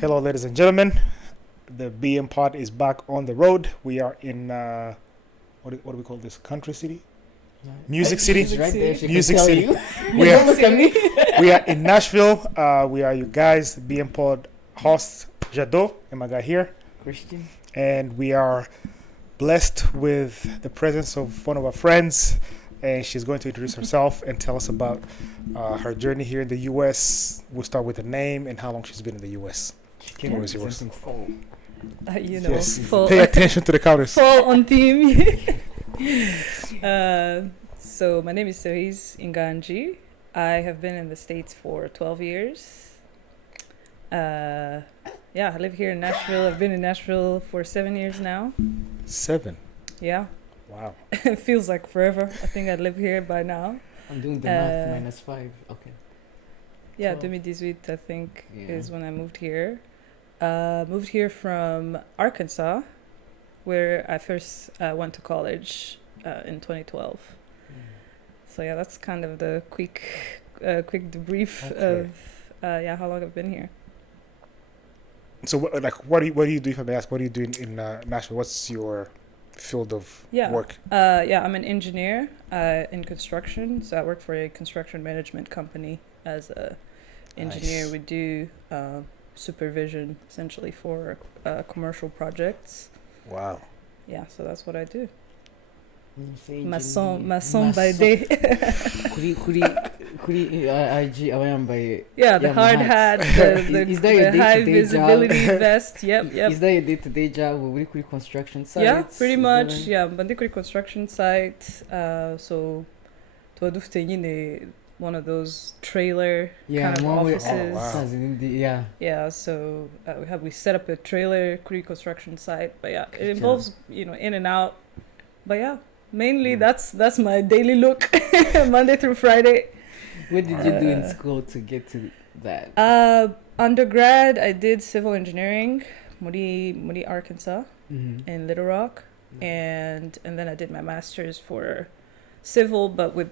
Hello, ladies and gentlemen. The BM pod is back on the road. We are in what do we call this? Country city, music city, She's right there. She Music can tell City. you. We are, Don't look at me. we are in Nashville. We are you guys, the BM pod host Jado and my guy here, Christian. and we are blessed with the presence of one of our friends, and she's going to introduce herself and tell us about her journey here in the U.S. We'll start with the name and how long she's been in the U.S. Can What was yours? something full. Yes. Full, Pay attention to the counters. full on theme. So my name is Cerise Inganji. I have been in the States for 12 years. Yeah, I live here in Nashville. I've been in Nashville for 7 years now. 7. Yeah, Wow. it feels like forever. I think I live here by now. I'm doing the math. -5. Okay. Yeah, 12. 2018 I think Yeah. is when I moved here. Moved here from Arkansas, where I first went to college in 2012. So yeah, that's kind of the quick debrief Okay. of how long I've been here. So, what do you do? If I may ask, what do you do in Nashville? What's your field of Yeah. work? I'm an engineer in construction. So I work for a construction management company as a engineer. Nice. We do supervision essentially for commercial projects. Wow. Yeah, so that's what I do. Mason Mason by day. kuri IG aba yambaye. Yeah, the Yeah, hard my hat, hats. the Is that your high day-to-day visibility job? vest. Yep. Is that your day-to-day job? Uri kuri construction sites? Yeah, pretty Is much. that Yeah, but the construction site. So, to adufte one of those trailer Yeah, kind of one way. offices. Oh, wow. Yeah. Yeah, so we set up a trailer kuri construction site. But yeah, it Good involves in and out. But yeah, mainly Mm. that's my daily look, Monday through Friday. What did you do in Uh, school to get to that? Undergrad, I did civil engineering, Moody, Arkansas, Mm-hmm. in Little Rock, and then I did my master's for civil, but with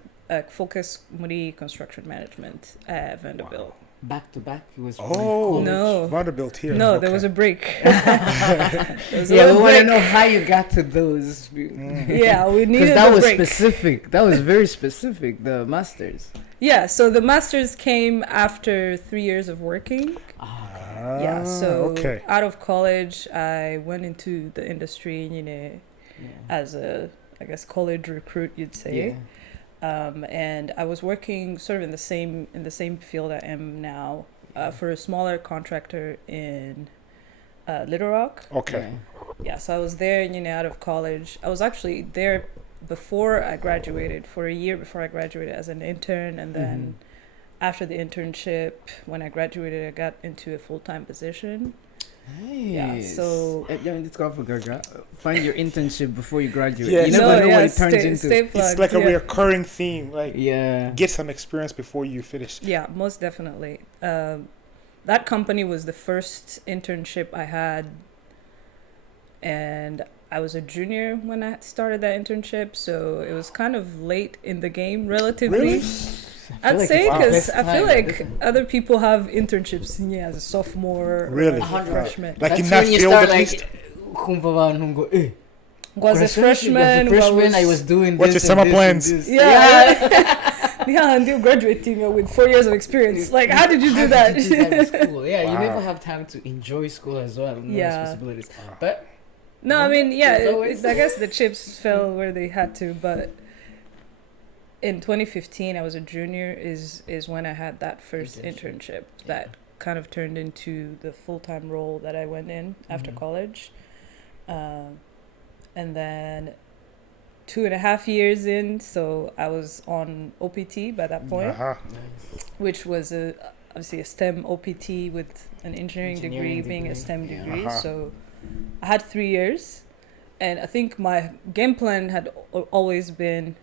focus Moody construction management at Vanderbilt. Back to back, it was. Oh, No. Vanderbilt here. No, Okay. there was a break. There was a Yeah, we little want to break. know how you got to those. Yeah, we Because needed that a was break. specific. That was very specific. The masters. Yeah, so the master's came after 3 years of working. Ah, Yeah, so okay. out of college, I went into the industry, yeah. as a, I guess, college recruit, you'd say. Yeah. And I was working sort of in the same field I am now for a smaller contractor in Little Rock. Okay. Yeah, so I was there, out of college. I was actually there before I graduated, for a year before I graduated as an intern, and then after the internship, when I graduated, I got into a full-time position. Nice. Yeah, so- let's go for Gaga. Find your internship before you graduate. Yeah, You never know what it turns stay, into. Stay plugged, It's like a yeah. recurring theme. Like, Yeah. get some experience before you finish. Yeah, most definitely. That company was the first internship I had, and I was a junior when I started that internship, so it was kind of late in the game, relatively. Really? I'd say it's the because best I feel time. like other people have internships as a sophomore Really? or as a freshman. Like That's in that when you field, start at like, least. kumva abantu ngo, eh. Was a freshman. I was doing What's this your and summer this plans? and this. Yeah. Yeah, and you're graduating with 4 years of experience. Like, how did you do that? Did you do that in school? Yeah, you Wow. never have time to enjoy school as well. No Yeah. responsibilities. But No, I mean, yeah, There's always- I guess the chips fell where they had to, but in 2015, I was a junior, is when I had that first internship that kind of turned into the full-time role that I went in after college. And then 2.5 years in, so I was on OPT by that point, Uh-huh. which was obviously a STEM OPT with an engineering degree being a STEM Yeah. degree. Uh-huh. So I had 3 years, and I think my game plan had always been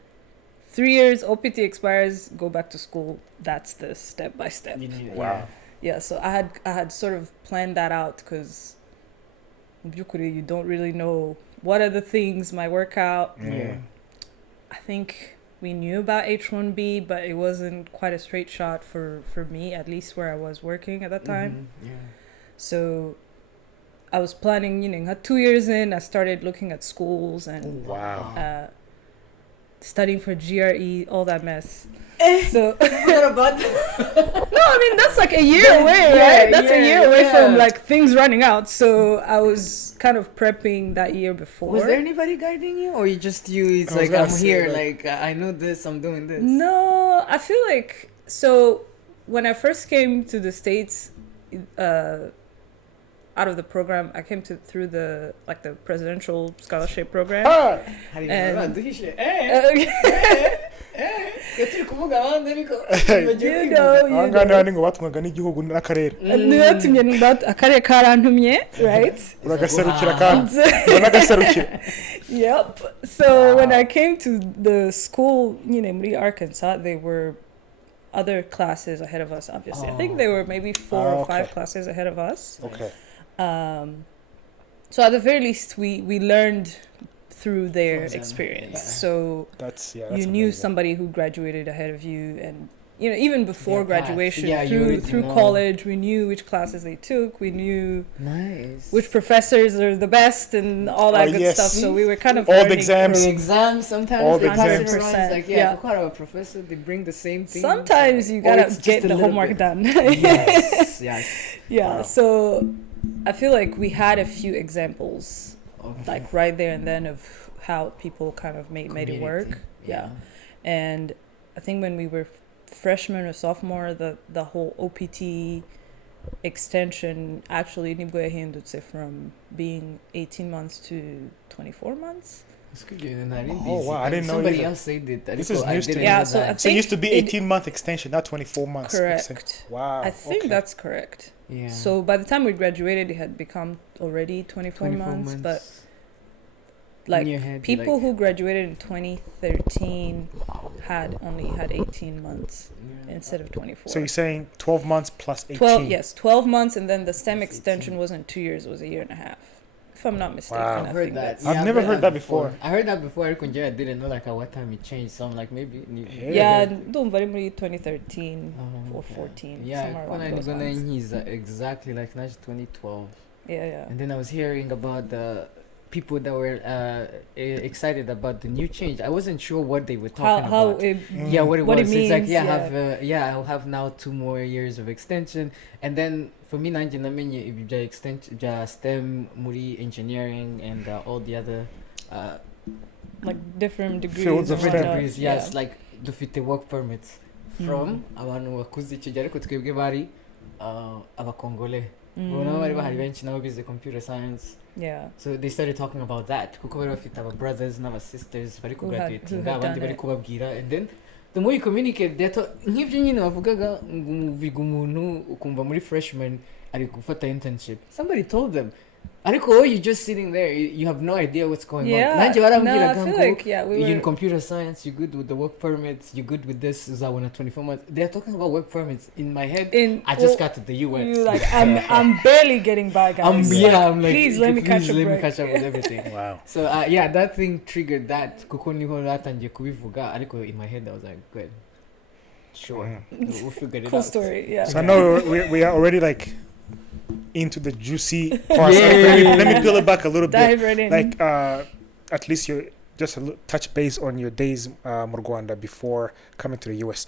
3 years, OPT expires, go back to school. That's the step by step. Wow. Yeah, so I had sort of planned that out because you don't really know what are the things might work out. Yeah. I think we knew about H1B, but it wasn't quite a straight shot for me, at least where I was working at that time. Yeah. So I was planning, 2 years in, I started looking at schools and studying for GRE, all that mess. So What about no, I mean that's like a year away, right? That's a year away from like things running out. So I was kind of prepping that year before. Was there anybody guiding you, or it's I was like gonna I'm say, here, like- like I know this, I'm doing this? No, I feel like so when I first came to the States, out of the program, I came through the presidential scholarship program. Ah, How do you And- know that? Turi kuvuga abandi ariko You know, ahangana ni ngo batwaga n'igihugu n'akarere ntibatumye akarere karantumye, right? uragaserukira kandi uragaserukira. Yep. So when I came to the school, muri Arkansas, they were other classes ahead of us, obviously. I think they were maybe 4 or 5 classes ahead of us. Okay. So at the very least, we learned through their experience. So That's you amazing. knew somebody who graduated ahead of you, and even before Their path. graduation, Yeah, you already through know. college, we knew which classes they took. We knew Nice. which professors are the best and all that good yes. stuff. So we were kind of All the learning exams. For exams, sometimes All the they pass exams. it around. It's like, Yeah. quite a professor, they bring the same thing. Sometimes you Or gotta it's just get a the little homework bit. done. Yes, yes. Yeah. Wow. So I feel like we had a few examples, Okay. like right there and then, of how people kind of made it work. Community. Yeah. And I think when we were freshman or sophomore, the whole OPT extension actually nibwo from being 18 months to 24 months. It's good, you know, I didn't Oh, wow, I didn't know Somebody either. else said it. This is news to me. Yeah, so I So it used to be think 18-month extension, not 24 months. Correct. extension. Wow. I think okay. that's correct. Yeah. So by the time we graduated, it had become already 24 months. But like In your head, people like- who graduated in 2013 had only had 18 months Yeah. instead of 24. So you're saying 12 months plus 18? 12 months, and then the STEM Plus extension 18. wasn't 2 years; it was a year and a half, if I'm not mistaken. Wow. I I've heard think that. that's- I've never heard that before. I heard that before. I didn't know like at what time it changed. So I'm like maybe. Yeah, don't very much 2013 or okay. 14. Yeah, somewhere when along I those was lines. he's exactly like 2012. Yeah. And then I was hearing about the people that were excited about the new change. I wasn't sure what they were talking How about. it, Yeah, what it what was. it It's like means, I'll have now 2 more years of extension, and then for me, nanjye namenye ibya extension, bya STEM, muri engineering, and all the other like different degrees. Fields of and STEM. whatnot. degrees. Yes, like dufite work permits from abantu bakuze icyo gihe, ariko twebwe bari abakongole. Nabo bari bahari benshi nabo bize computer science. Yeah. So they started talking about that kuko bari bafite aba brothers n'aba sisters bari Who had kugraduatinga, done abandi bari it. kubabwira, and then the more you communicate, nk'ibyo nyine bavugaga ngo uviga umuntu ukumva muri freshman ari gufata internship. Somebody told them. Ariko you just sitting there, you have no idea what's going Yeah. on. Nanjye No, I barambwiraga feel ngo like we you're in were. computer science, you're good with the work permits, you're good with this, uzabona 24 months. They're talking about work permits. In my head, I just got to the US. You like I'm barely getting by, guys. I'm like, please let me catch a let me break. catch up with everything. Wow. So yeah, that thing triggered that. Kuko niho natangiye kubivuga, ariko in my head I was like, good, sure, we'll figure it Cool out. story. Yeah. So I know we are already like into the juicy part. Yeah. Let me peel it back a little bit. Dive right in. Like at least you just touch base on your days in Rwanda before coming to the US.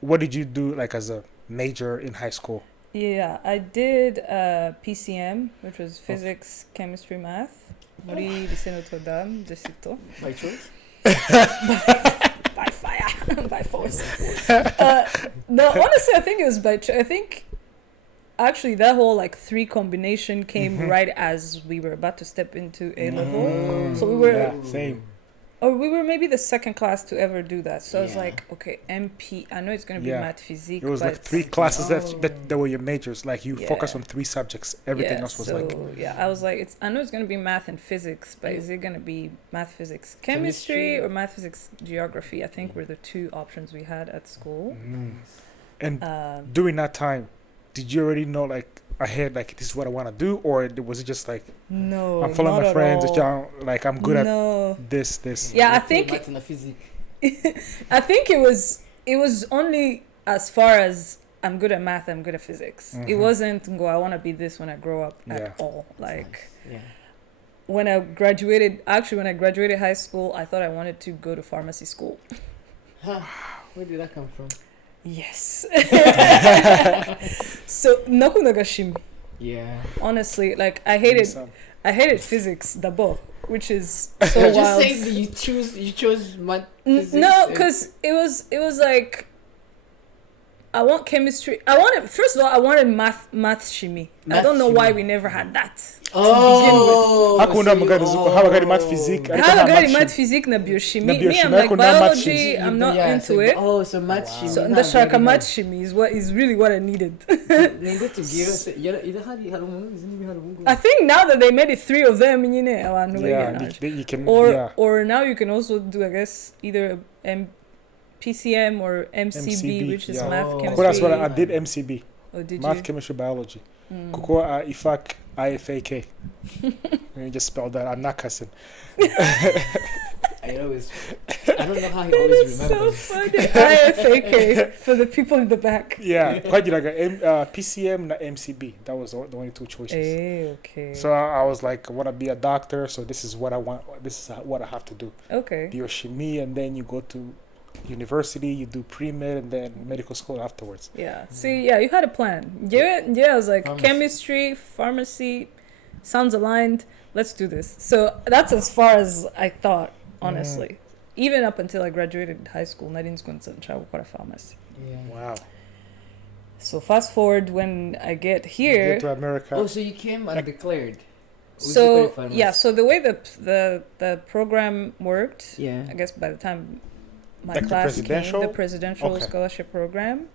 What did you do like as a major in high school? Yeah, I did PCM, which was physics, chemistry, math. Muri Lycée Notre-Dame de Citeaux. By choice? By fire, by force. No, honestly, I think it was I think actually that whole like 3 combination came right as we were about to step into A level. So we were, Yeah, same. or we were maybe the second class to ever do that. So I was Yeah. like, okay, MP. I know it's gonna be Yeah. math, physique. It was but like 3 classes Oh. that were your majors. Like you focus Yeah. on 3 subjects. Everything else was so, like I was like, I know it's gonna be math and physics, but is it gonna be math, physics, chemistry, or math, physics, geography? I think were the 2 options we had at school. And during that time, did you already know like ahead like this is what I want to do, or was it just like No, I'm following not my at friends, all. like I'm good at No, this? Yeah, I Math think- and physics. I think it was only as far as I'm good at math, I'm good at physics. It Mhm. wasn't go, I want to be this when I grow up Yeah. at all. Like Yeah. when I graduated high school, I thought I wanted to go to pharmacy school. Huh. Where did that come from? Yes. So nakundaga Yeah. honestly, like I hated physics d'abord, which is so You're just wild. saying that you chose math. No, because it was like I want chemistry. First of all, I wanted math chimie. I Math don't know why chimie. we never had that. Oh. Hakuna so you- magari oh. habagari math physique. I ariko have a nta good math math chimie. physique na biochimie. Na Me, biochimie, I'm like ariko nta math biology. chimie. I'm You- not yeah, into so- it. Oh, so math Wow. chimie. So Nta ndashaka very math nice. chimie is really what I needed. Ninde tubwira se irahari hari umuntu uzi niba hari ubungubu. I think now that they made it 3 of them, abantu Yeah, bariya. you can. or Yeah. or now you can also do, I guess, either PCM or MCB, MCB, which is yeah. math, Oh. chemistry. Kuko that's what I did MCB. Or did Math, you? chemistry, biology. Mm. Kuko IFAK, IFAK. You just spell that. I'm not cussing. I don't know how he always So remembers. funny. IFAK for the people in the back. Yeah, kwagiraga PCM na MCB. That was the only two choices. Okay. So I was like, I want to be a doctor. So this is what I want. This is what I have to do. Okay. Biochemie, and then you go to university. You do pre-med, and then medical school afterwards. Yeah. See, yeah, you had a plan. Yeah. I was like, Pharmacy. chemistry, pharmacy, sounds aligned. Let's do this. So that's as far as I thought, honestly. Even up until I graduated high school, Nadine's going to travel for a pharmacy. Yeah. Wow. So fast forward when I get You here. get to America. Oh, so you came undeclared. So yeah, so the way the program worked, Yeah. I guess by the time my Like the class presidential? came, the presidential Okay. scholarship program,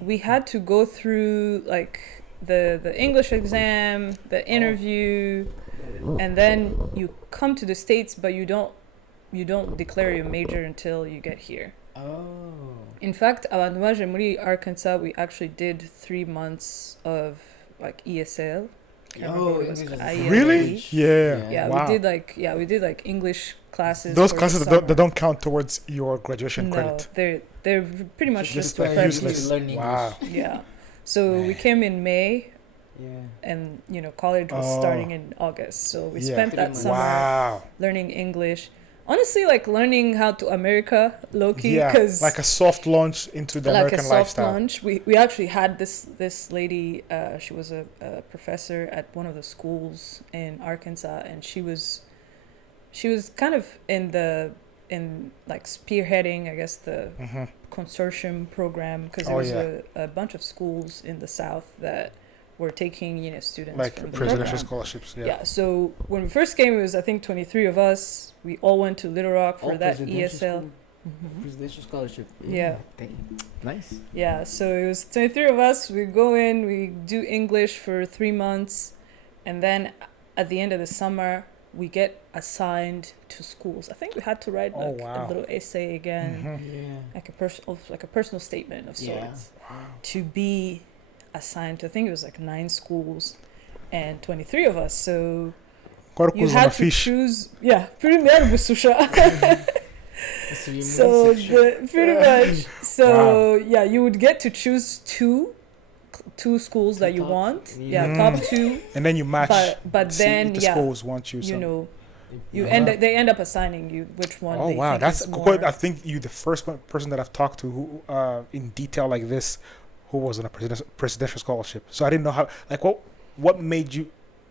we had to go through like the English exam, the interview, and then you come to the States, but you don't declare your major until you get here. Oh. In fact, abantu baje muri Arkansas, we actually did 3 months of like ESL. Can't remember Oh, what it was English called. as a- IELTS. Really? Yeah. Yeah, Wow. we did like English classes. Those for the classes that summer. don't count towards your graduation No, credit. they're pretty much Just just like credit. useless. Learn English. Wow. Yeah. So we Man. came in May, Yeah. and college was Oh. starting in August. So we Yeah. spent 3 that months. summer Wow. learning English. Honestly, like learning how to America low key, Yeah. because Like a soft launch into the like American a soft lifestyle. launch. We actually had this lady. She was a professor at one of the schools in Arkansas, and she was kind of in like spearheading, I guess, the Mm-hmm. consortium program, because Oh, there was yeah. a bunch of schools in the South that were taking students Like from the presidential program. scholarships. Yeah. Yeah. So when we first came, it was I think 23 of us. We all went to Little Rock for Oh, that presidential ESL. school. Presidential scholarship. Yeah. Dang. Nice. Yeah, so it was 23 of us. We go in, we do English for 3 months, and then at the end of the summer, we get assigned to schools. I think we had to write Oh, like wow. a little essay again, Mhm. Yeah. like a personal statement of Yeah. sorts, to be assigned to. I think it was like 9 schools, and 23 of us. So Qual you was on a had to fish? choose. Yeah, pretty much. So you So section. pretty much. So Wow. yeah, you would get to choose two schools that you Top. want. Yeah. Yeah, Mm. top 2. And then you match. But see then if the yeah, schools want you. you some- know, Yeah. they end up assigning you which one. Oh they wow, think that's is Kuko, more. I think you the first person that I've talked to who in detail like this, who was on a presidential scholarship. So I didn't know how. Like what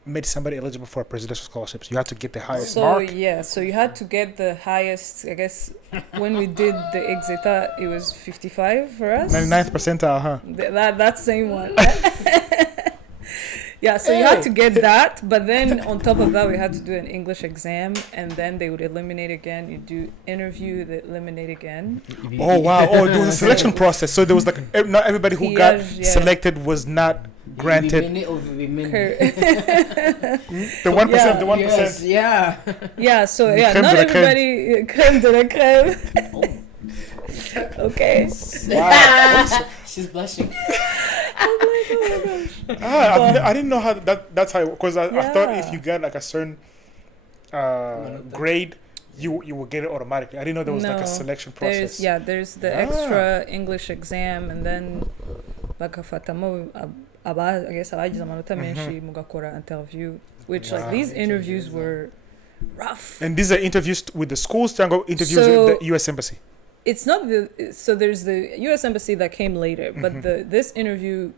made somebody eligible for a presidential scholarship? So you had to get the highest So mark. yeah, so you had to get the highest. I guess when we did the Exeta, it was 55 for us. 99th percentile, huh? That same one. Yeah, so you had to get that, but then on top of that, we had to do an English exam, and then they would eliminate again. You do interview, they eliminate again. Oh wow! Oh, there was a selection process. So there was like not everybody who got Triage, yeah. selected was not granted. The 1%, Yeah. the 1%. Yes, yeah. Yeah, so yeah, Crème not de la crème. everybody crème de la crème. Okay. Wow. She's blushing. I didn't know how that's how because I thought Yeah. if you got like a certain One of them. grade, you will get it automatically. I didn't know there was like a No, selection process. there's the extra English exam, and then bakafatamo I guess abagize amanota menshi mugakora interview, which like Wow. these interviews were rough. And these are interviews with the schools, Tango interviews So- with the U.S. Embassy. It's not so there's the U.S. embassy that came later, but this interview,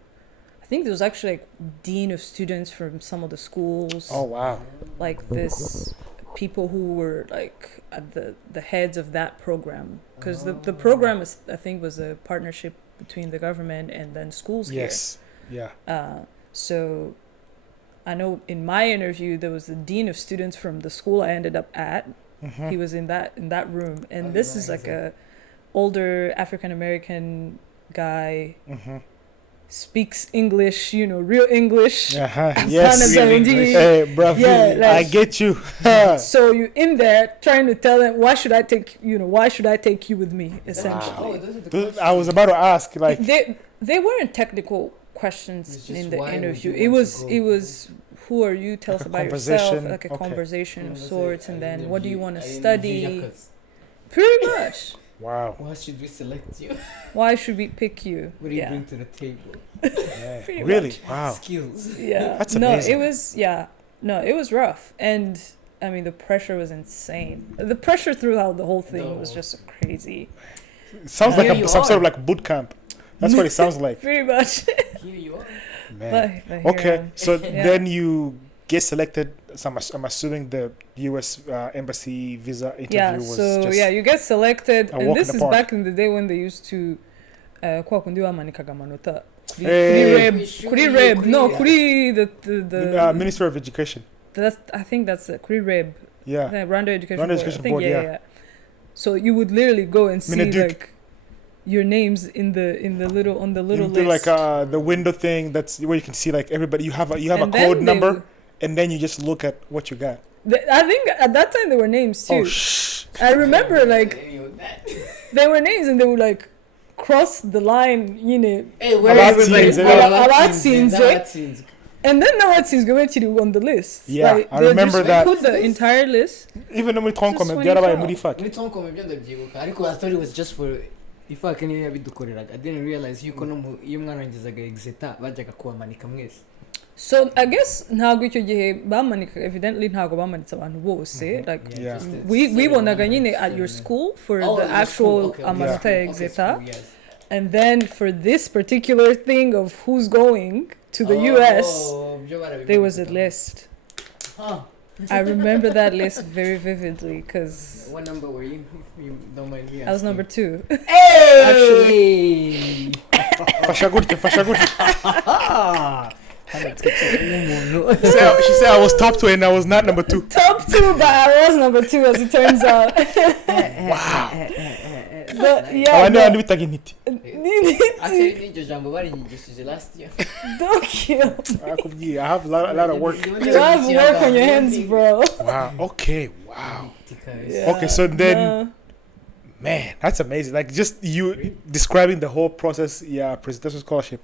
I think there was actually like dean of students from some of the schools. Oh wow. Like this people who were like at the heads of that program, because the program is, I think, was a partnership between the government and then schools Yes. Yeah. here. So I know in my interview there was the dean of students from the school I ended up at. He was in that room, and this is like a older African American guy, speaks English, real English. Yes. Real English. Hey, bro. Yeah, like- I get you. So you're in there trying to tell them, why should I take you with me, essentially. Oh, those are the I questions. was about to ask, like, They weren't technical questions It's in just the why would interview. you It want was to it go? was who are you? Tell us Like a about yourself, conversation, like a okay. conversation of Say, sorts, and I then what do you want to interview study? Yakas. Pretty much. wow. Why should we select you? Why should we pick you? What do you Yeah. bring to the table? Yeah. Pretty Really? much. Wow. Skills. Yeah. That's no, amazing. it was rough, and I mean the pressure was insane. The pressure throughout the whole thing was No. just crazy. It sounds Here like you some sort of are. like boot camp. That's what it sounds like. Pretty much. Here you are. Man. But here I Okay. am. So Yeah. then you get selected. So I'm assuming the U.S. Embassy visa interview Yeah, was so just you get selected, a and walk in this the is park. back in the day when they used to kwa kundi wamanikaga amanota kuri Hey. reb, kuri reb, no, kuri the Ministry of Education. I think that's it, kuri reb, Yeah. the Rwanda Education Rwanda Board. Education I think, Board, yeah. So you would literally go and see Mineduc. like your names in the little on the little You do list. like the window thing. That's where you can see like everybody. You have a And code then they number, would- and then you just look at what you got. I think at that time there were names too. Oh shh. I remember like Any of that. there were names, and they would like cross the line, Hey, where About is scenes, everybody? about scenes, About scenes. and then now what seems going to do on the list. Yeah, Like, I they'll remember just that. Put the entire list. Even muri Tonko Just byarabaye 24. muri fuck. Muri Tonko mubyo ndabyibuka ariko I thought it was just for if I can yabidukoreraga. I didn't realize yuko no iyo mwana wangizaga exeta bajyaga kubamanika mwese. So I guess ntabwo icyo gihe bamanika evidently ntabwo bamanitse abantu bose like Yeah. just a we certain bonaga amount, nyine at certain- your school for Oh, the it was actual cool. Okay, amanota okay, exeta, school, yes. and then for this particular thing of who's going to the US, byo barabivuga. there was a list. Huh. I remember that list very vividly because What number were you? If you don't mind me asking. I was number 2. Hey! Fasha gutya, fasha gutya. Umuntu. She said I was top 2 and I was not number 2. Top 2, but I was number 2 as it turns out. But Oh, yeah, I know I no, knew bitaga intiti. Actually, n'iryo jambo barinyigishije last year. don't kill. I have a lot of work. You have work on your hands, bro. Wow. Okay. Wow. Yeah, Okay, so then- no. Man, that's amazing. Like just you describing the whole process. Yeah, presidential scholarship.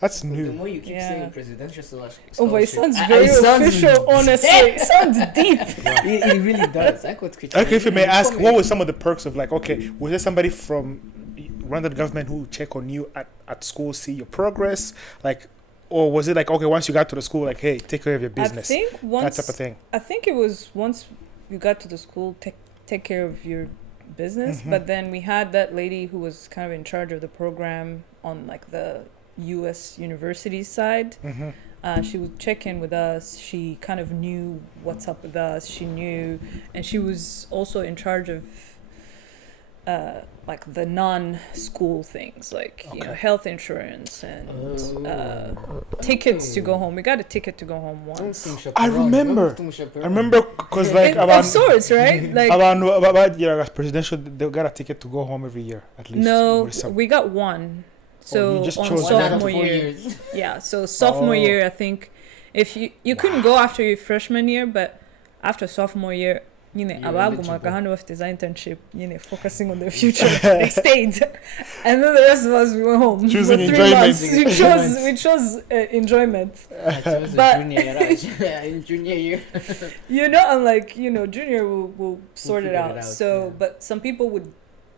That's The new. more you keep Yeah. saying presidential scholarship. Oh, but it sounds I- very it sounds- official, honestly. It sounds deep. It really does. Okay, if you may ask, what were some of the perks of like? Okay, was there somebody from Rwandan government who check on you at school, see your progress, like, or was it like okay, once you got to the school, like, hey, take care of your business, I think that once type of thing. I think it was once you got to the school, take care of your business. Mhm. But then we had that lady who was kind of in charge of the program on like the U.S. university side. Mm-hmm. She would check in with us. She kind of knew what's up with us. She knew, and she was also in charge of like the non-school things, like you know, Okay. health insurance and tickets to go home. We got a ticket to go home once. I remember because like Of about sorts, right? Like about presidential, they got a ticket to go home every year at least. no, with some- we got one. So you just on chose one. sophomore year, yeah. So sophomore Oh. year, I think if you couldn't go after your freshman year, but after sophomore year, nyine You're abagumaga eligible. hano bafite za internship nyine focusing on their future they stayed and then the rest of us we went home Choosing for 3 months enjoyment. we chose enjoyment Ikibazo But- junior yaraje in junior year. you know I'm like you know junior will sort it figure out it out, so yeah. but some people would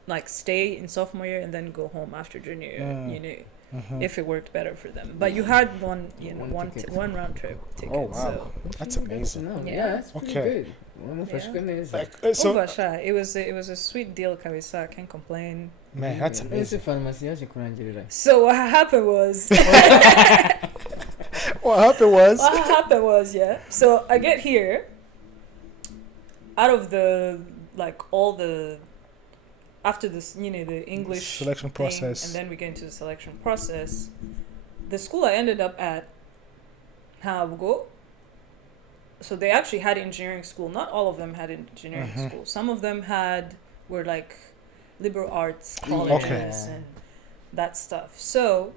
like stay in sophomore year and then go home after junior year Mm. you know Mhm. if it worked better for them but you had one you know One ticket. one round trip ticket Oh, wow. so That's amazing. No, Yeah. yeah, that's pretty Okay. good. One of us Like, so so, it was a sweet deal kabisa I can't complain man, that's amazing. Pharmacy yaje kurangirira. so what happened was What happened was, yeah so I get here out of the like all the after this you know the English selection thing, process. and then we get into the selection process the school I ended up at Ntabwo so they actually had engineering school not all of them had engineering Mhm. school some of them were like liberal arts colleges Okay. and that stuff so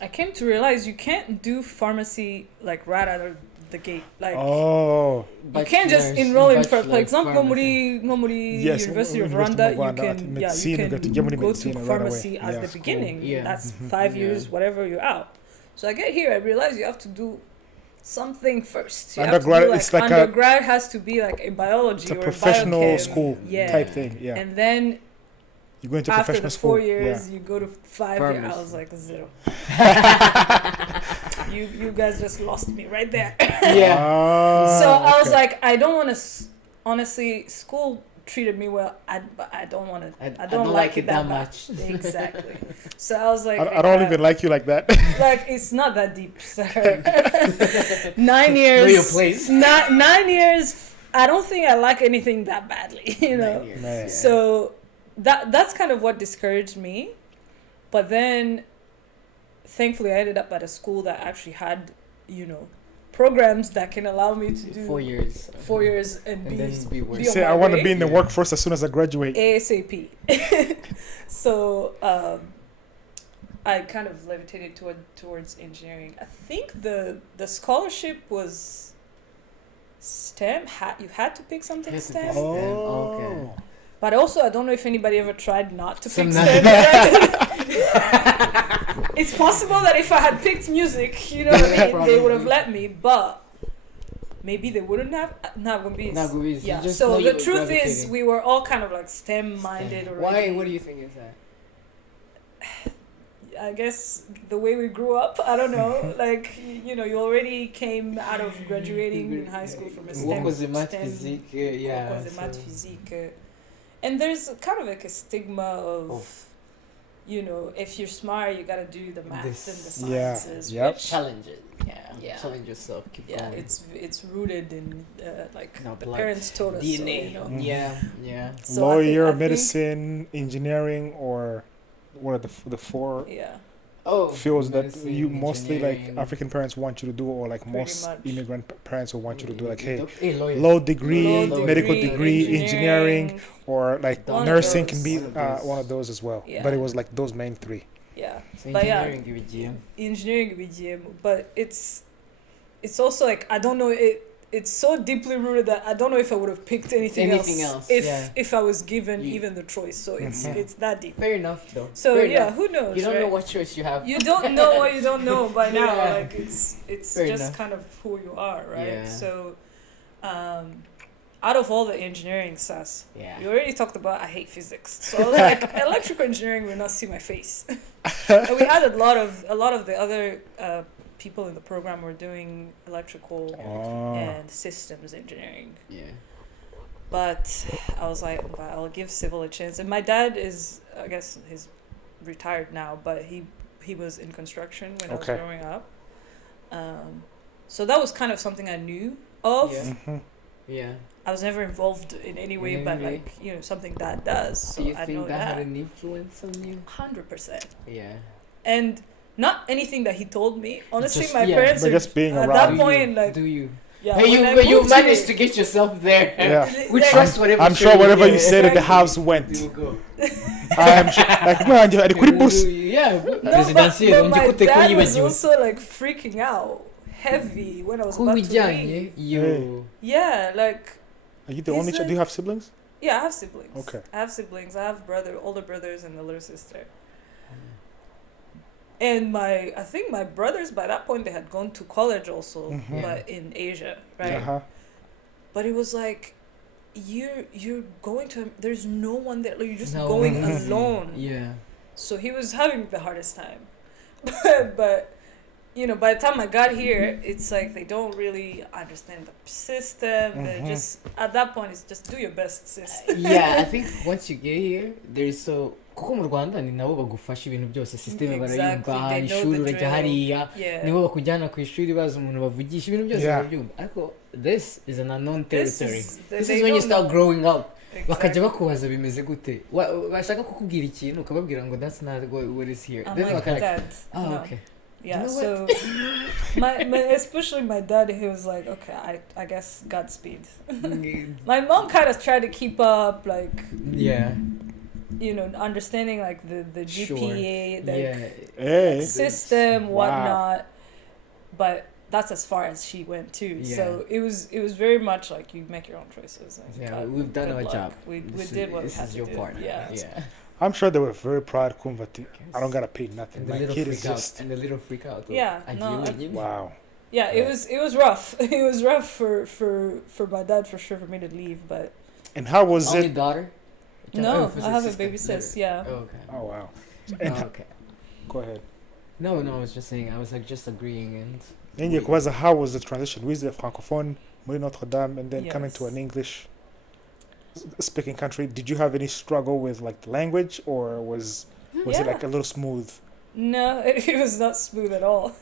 I came to realize you can't do pharmacy like right out of the gate like Oh, you can't just enroll in for example Nomuri Yes, University of University Rwanda of you Rwanda, can you medicine, you can got to get go medicine to right pharmacy away. at Yeah. the beginning Yeah. that's Mhm. 5 Yeah. years whatever you're out so I get here I realize you have to do something first you have to Undergrad, do, it's like undergrad has to be like a biology it's a or professional biochem. school yeah type thing. Yeah, and then you go into after the professional 4 school. years you go to 5 years I Pharmacy. was like 0 you guys just lost me right there Yeah. so I was okay. like, I don't want to. Honestly, school treated me well. But I don't want to. I don't like it that much. Exactly. So I was like, I don't even like you like that. like it's not that deep. Sir. 9 years. Know your place. 9 years. I don't think I like anything that badly. You know. Man. So that's kind of what discouraged me. But then, thankfully, I ended up at a school that actually had, you know, programs that can allow me to do 4 years. 4 years and And then be be working. on Say my I want to way. be in the Yeah. workforce as soon as I graduate. ASAP. So I kind of levitated towards engineering. I think the scholarship was STEM. You had to pick something Had to STEM. pick Oh, Okay. But also, I don't know if anybody ever tried not to Some pick not- STEM. It's possible that if I had picked music, you know what I mean, they would have let me, but maybe they wouldn't have. Nagubiz. Yeah. You just So know the you're truth is, gravitating. we were all kind of like STEM minded already. Why? What do you think is that? I guess the way we grew up, I don't know. Like, you know, you already came out of graduating in high school from a STEM. What was the math STEM physique? Yeah. What was the math physique? And there's kind of like a stigma of, you know, if you're smart, you gotta do the math This- and the Yeah. sciences. Yep. Which, Challenge it. Yeah. Yeah. Challenge yourself. Keep yeah, going. it's rooted in like No, the blood. parents taught us. So, DNA. you know. Mhm. Yeah. Yeah. So I lawyer, think- medicine, engineering, or what are the four Yeah. Oh. fields that medicine, you mostly like engineering. African parents want you to do, or like Pretty most much. immigrant parents will want you to do, like, hey, lawyer. low degree, Low medical degree, engineering, or like One of nursing those. can be One of those. one of those as well. Yeah. But it was like those main three. Yeah. So But yeah. engineering give you GM. Engineering BGM, but it's also like I don't know it's so deeply rooted that I don't know if I would have picked anything else if yeah. if I was given You- even the choice. So it's Mhm. it's that deep. Fair enough, though. So Fair yeah, enough. who knows? You don't right? know what choice you have. You don't know what you don't know by now. Yeah. Like it's Fair just enough. kind of who you are, right? Yeah. So out of all the engineering stuff, Yeah. you already talked about I hate physics. So I was like electrical engineering will not see my face. And we had a lot of the other people in the program were doing electrical Oh. and systems engineering. Yeah. But I was like, well, I'll give civil a chance. And my dad is, I guess, he's retired now, but he was in construction when I Okay. was growing up. So that was kind of something I knew of. Yeah. Mhm. Yeah. I was never involved in any way, In any but way? like, you know, something Dad does. So Do you I think know that had that. an influence on you? 100%. Yeah. And not anything that he told me. Honestly, Just- my yeah. parents But are just being at around. that Do point, you, like, do you? yeah. Hey, when I you moved managed to here- get yourself there. Yeah. We like, trust whatever. I'm show sure whatever you get. said at the Exactly. house You went. go. I am sure. Like, man, you had a quick boost. Yeah. No, but my ujikute dad kuri was bagiwe. also like freaking out heavy when I was about to Kubijyanye leave. you. Yeah, like Are you the only child? Do you have siblings? Yeah, I have siblings. Okay. I have siblings. I have older brothers and a little sister. And I think my brothers by that point they had gone to college also, Mhm. but in Asia, right? Uh-huh. But it was like, you're going to. There's no one there. Like, you're just No. going alone. Yeah. So he was having the hardest time. but you know, by the time I got here, it's like they don't really understand the system. They're just at that point. It's just do your best, sis. Yeah, I think once you get here, there's so kuko mu Rwanda ni nabo bagufasha ibintu byose system barayumva They know ishuri the urajya drill. hariya Yeah. nibo bakujyana ku ishuri baza umuntu bavugisha ibintu byose Yeah. barabyumva ariko this is an unknown This territory. is- This they is when you don't start know. growing up. Bakajya Exactly. bakubaza bimeze gute bashaka kukubwira ikintu ukababwira ngo that's not what is here. I'm Then like, bakaba Dad. oh no. okay. Yeah, You know so my especially my dad, he was like, okay, I guess Godspeed. My mom kind of tried to keep up, like, Yeah. you know, understanding like the Sure. GPA, the Yeah. Hey. system, Wow. whatnot. But that's as far as she went too. Yeah. So it was very much like you make your own choices. Like, Yeah, God, we've done good our luck. job. We This did what we this had is to your do. part. Yeah. Yeah. I'm sure they were very proud, Kumva. I don't gotta pay nothing. And the My little kid is freak out. just And the little freak out. Yeah, no, wow. Yeah, Yeah. it was rough. It was rough for my dad for sure for me to leave, but And how was Only it? daughter? no, was I it have a sister? baby sis. Little. Yeah. Oh, okay. Oh wow. And Oh, okay. go ahead. No, I was just saying. I was like just agreeing and. Then Kwaza, how was the transition? With the francophone, muri Notre Dame, and then coming to Yes. an English speaking country? Did you have any struggle with like the language, or was it Yeah. like a little smooth, No, it was not smooth at all.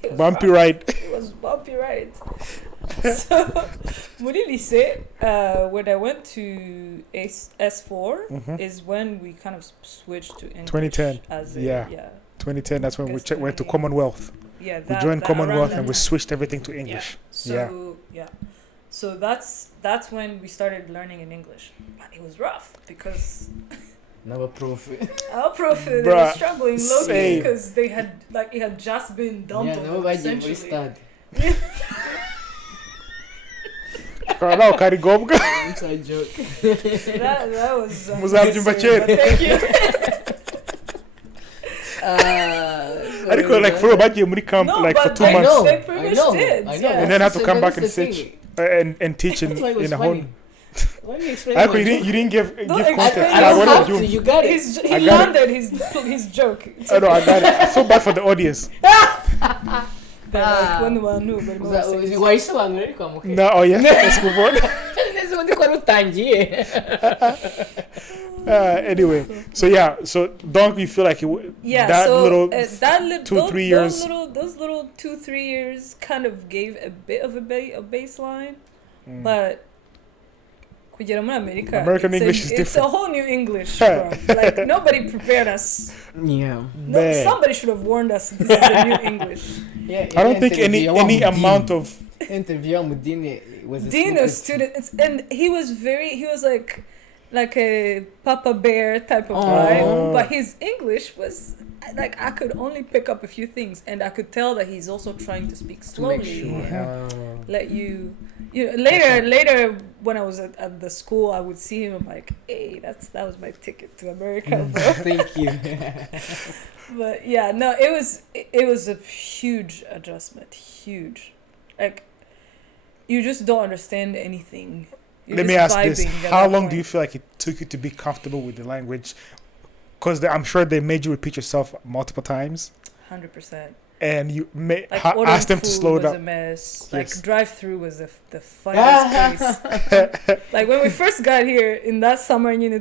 It was bumpy rough. ride? It was bumpy ride. So, muri lycée, when I went to S4 Mhm. is when we kind of switched to English 2010. as a, Yeah. yeah. 2010. That's when we Guess went to 20. Commonwealth. Yeah, We joined Commonwealth around and that we time. switched everything to English. So Yeah. so that's when we started learning in English. But it was rough because Never proof. our prof they Bruh, were struggling low same. because they had like it had just been dumped Yeah, on no, them, by essentially. start. Karao karigobwa. Inside joke. That was Muzabyumva but kera. thank you. Ariko like for bagiye muri camp No, like for but 2 they months know. They pretty much did, I know. yeah. and then have to come back That's and the teach thing. and teach That's why it was in a funny. whole. Why do you explain Ariko my you joke? didn't give No, context. I I Like, don't what have did to. you? You got it. He I got it. landed his joke. It's I know, I got it. I feel bad for the audience. when abantu barimo baseka. wayisobanura ariko amuke No, oh yeah, let's move on. neza ubundi ko rutangiye. Anyway, so yeah, so don't you feel like Yeah, that so little that little 2-3 years? those little 2-3 years kind of gave a bit of a baseline, Mm. but kugera muri America, American it's English is it's different. a whole new English, bro. Like nobody prepared us. Yeah. No, Man. somebody should have warned us. This is the new English. Yeah. I don't think any amount of interview Mudine was a Dean of students, and he was like a Papa Bear type of Oh. guy, but his English was like I could only pick up a few things, and I could tell that he's also trying to speak to slowly. make sure. Let you know, later when I was at the school, I would see him. I'm like, hey, that was my ticket to America, bro. Thank you. But yeah, no, it was a huge adjustment, huge. Like you just don't understand anything. You're Let me just ask this: vibing at how that long do point. you feel like it took you to be comfortable with the language? Because I'm sure they made you repeat yourself multiple times, 100%. and you Like asked them to slow was down. a mess. Yes. Like drive-through was the funniest place. Like when we first got here in that summer, you know,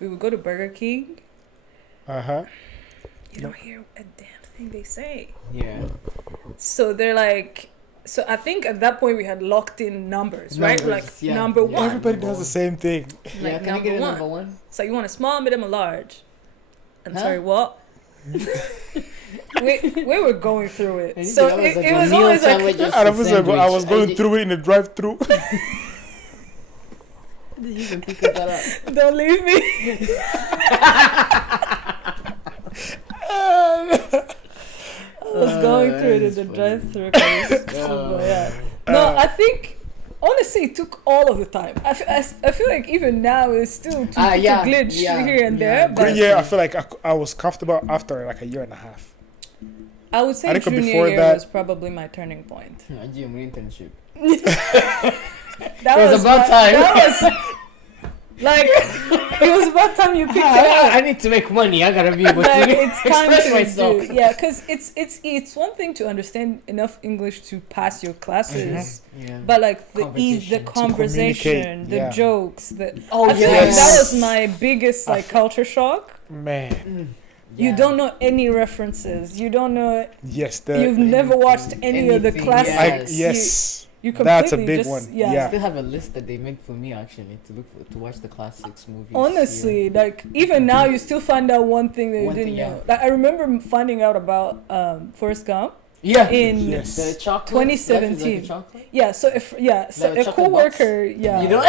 we would go to Burger King. You don't hear a damn thing they say. Yeah. So they're like, so I think at that point we had locked in numbers, right? Numbers, Like yeah. number Yeah. one. Everybody does the same thing. Yeah, Like can I get a number one? So you want a small, medium, or large? I'm Huh? sorry, what? we were going through it. And So that was like it a was meal always like, sandwich or I was sandwich. I was going through it in the drive-through. Did you even pick that up? don't leave me. I was going through it in that the is funny. drive-through. 'Cause- Oh. but yeah. No, I think honestly, it took all of the time. I feel like even now it's still to glitch here and there. But Green year, I feel like I was comfortable after like a year and a half. I would say junior year was probably my turning point. Inganji muri internship. That It was about time. That was like it was about time you picked it up. I need to make money. I gotta be able Like, to it's time express to myself. yeah, because it's one thing to understand enough English to pass your classes, Yeah. but like the ease, the Conversation. conversation, the yeah. jokes, the Oh, I feel like yes. that was my biggest like culture shock. Man, You don't know any references. You don't know. yes, You've never watched any of the anything, classics. yes. You That's a completely big just, one. I Yeah. still have a list that they made for me actually to watch the classics movies. Honestly, like even now, you still find out one thing that you One didn't thing, yeah. know. Like I remember finding out about Forrest Gump. Yeah. In Yes. The chocolate. 2017. Life is like a chocolate? Yeah, so if so Like a a chocolate coworker, yeah, You know?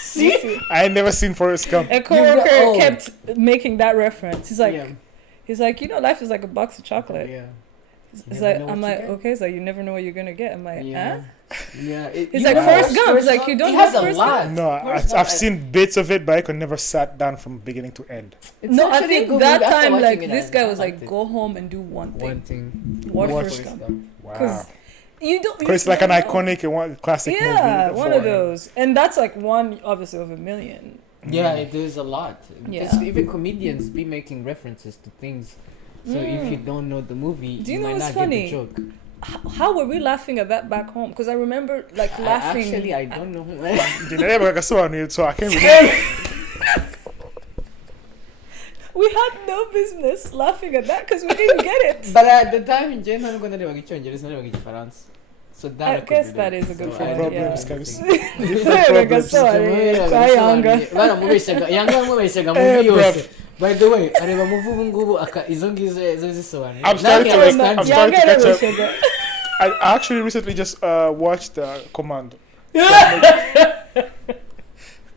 See? I ain't never seen Forrest Gump. a coworker Oh. kept making that reference. He's like, Yeah. life is like a box of chocolate. Yeah. It's You like, never know I'm what you like, get. okay, it's like you never know what you're gonna get. I'm like, Yeah. Yeah. It's like Forrest Gump. It's like you don't He know has a Forrest lot. Gump. No, Forrest I've Gump, seen bits of it, but I could never sat down from beginning to end. It's No, I actually a think good that movie. After time, watching like it, this I guy was liked like, it. go home and do one thing. One thing. Watch Watch Forrest Gump. Wow. Because you don't. Because it's like an iconic and one classic movie. Yeah, one of for- those, and that's like one obviously of a million. Yeah, it is a lot. Yeah. Because even comedians be making references to things. So if you don't know the movie, Do you you know might what's not funny? get the joke. How were we laughing at that back home? Because I remember like laughing. Actually, I don't know. So I can't really. We had no business laughing at that because we didn't get it. But at the time in general, I'm gonna do Icyongereza, not Igifaransa. So that I could guess relate. that is a good So point, I Problems, don't guys. think- Different problems. baramubeshyaga yanga bamubeshyaga mu Eh, movie bruv. yose. By the way, areba muvu ubu ngubu izo ngizo zo zisobanuye. I'm starting to Nanjye like- I'm understand. starting to catch up. I actually recently just watched Commando.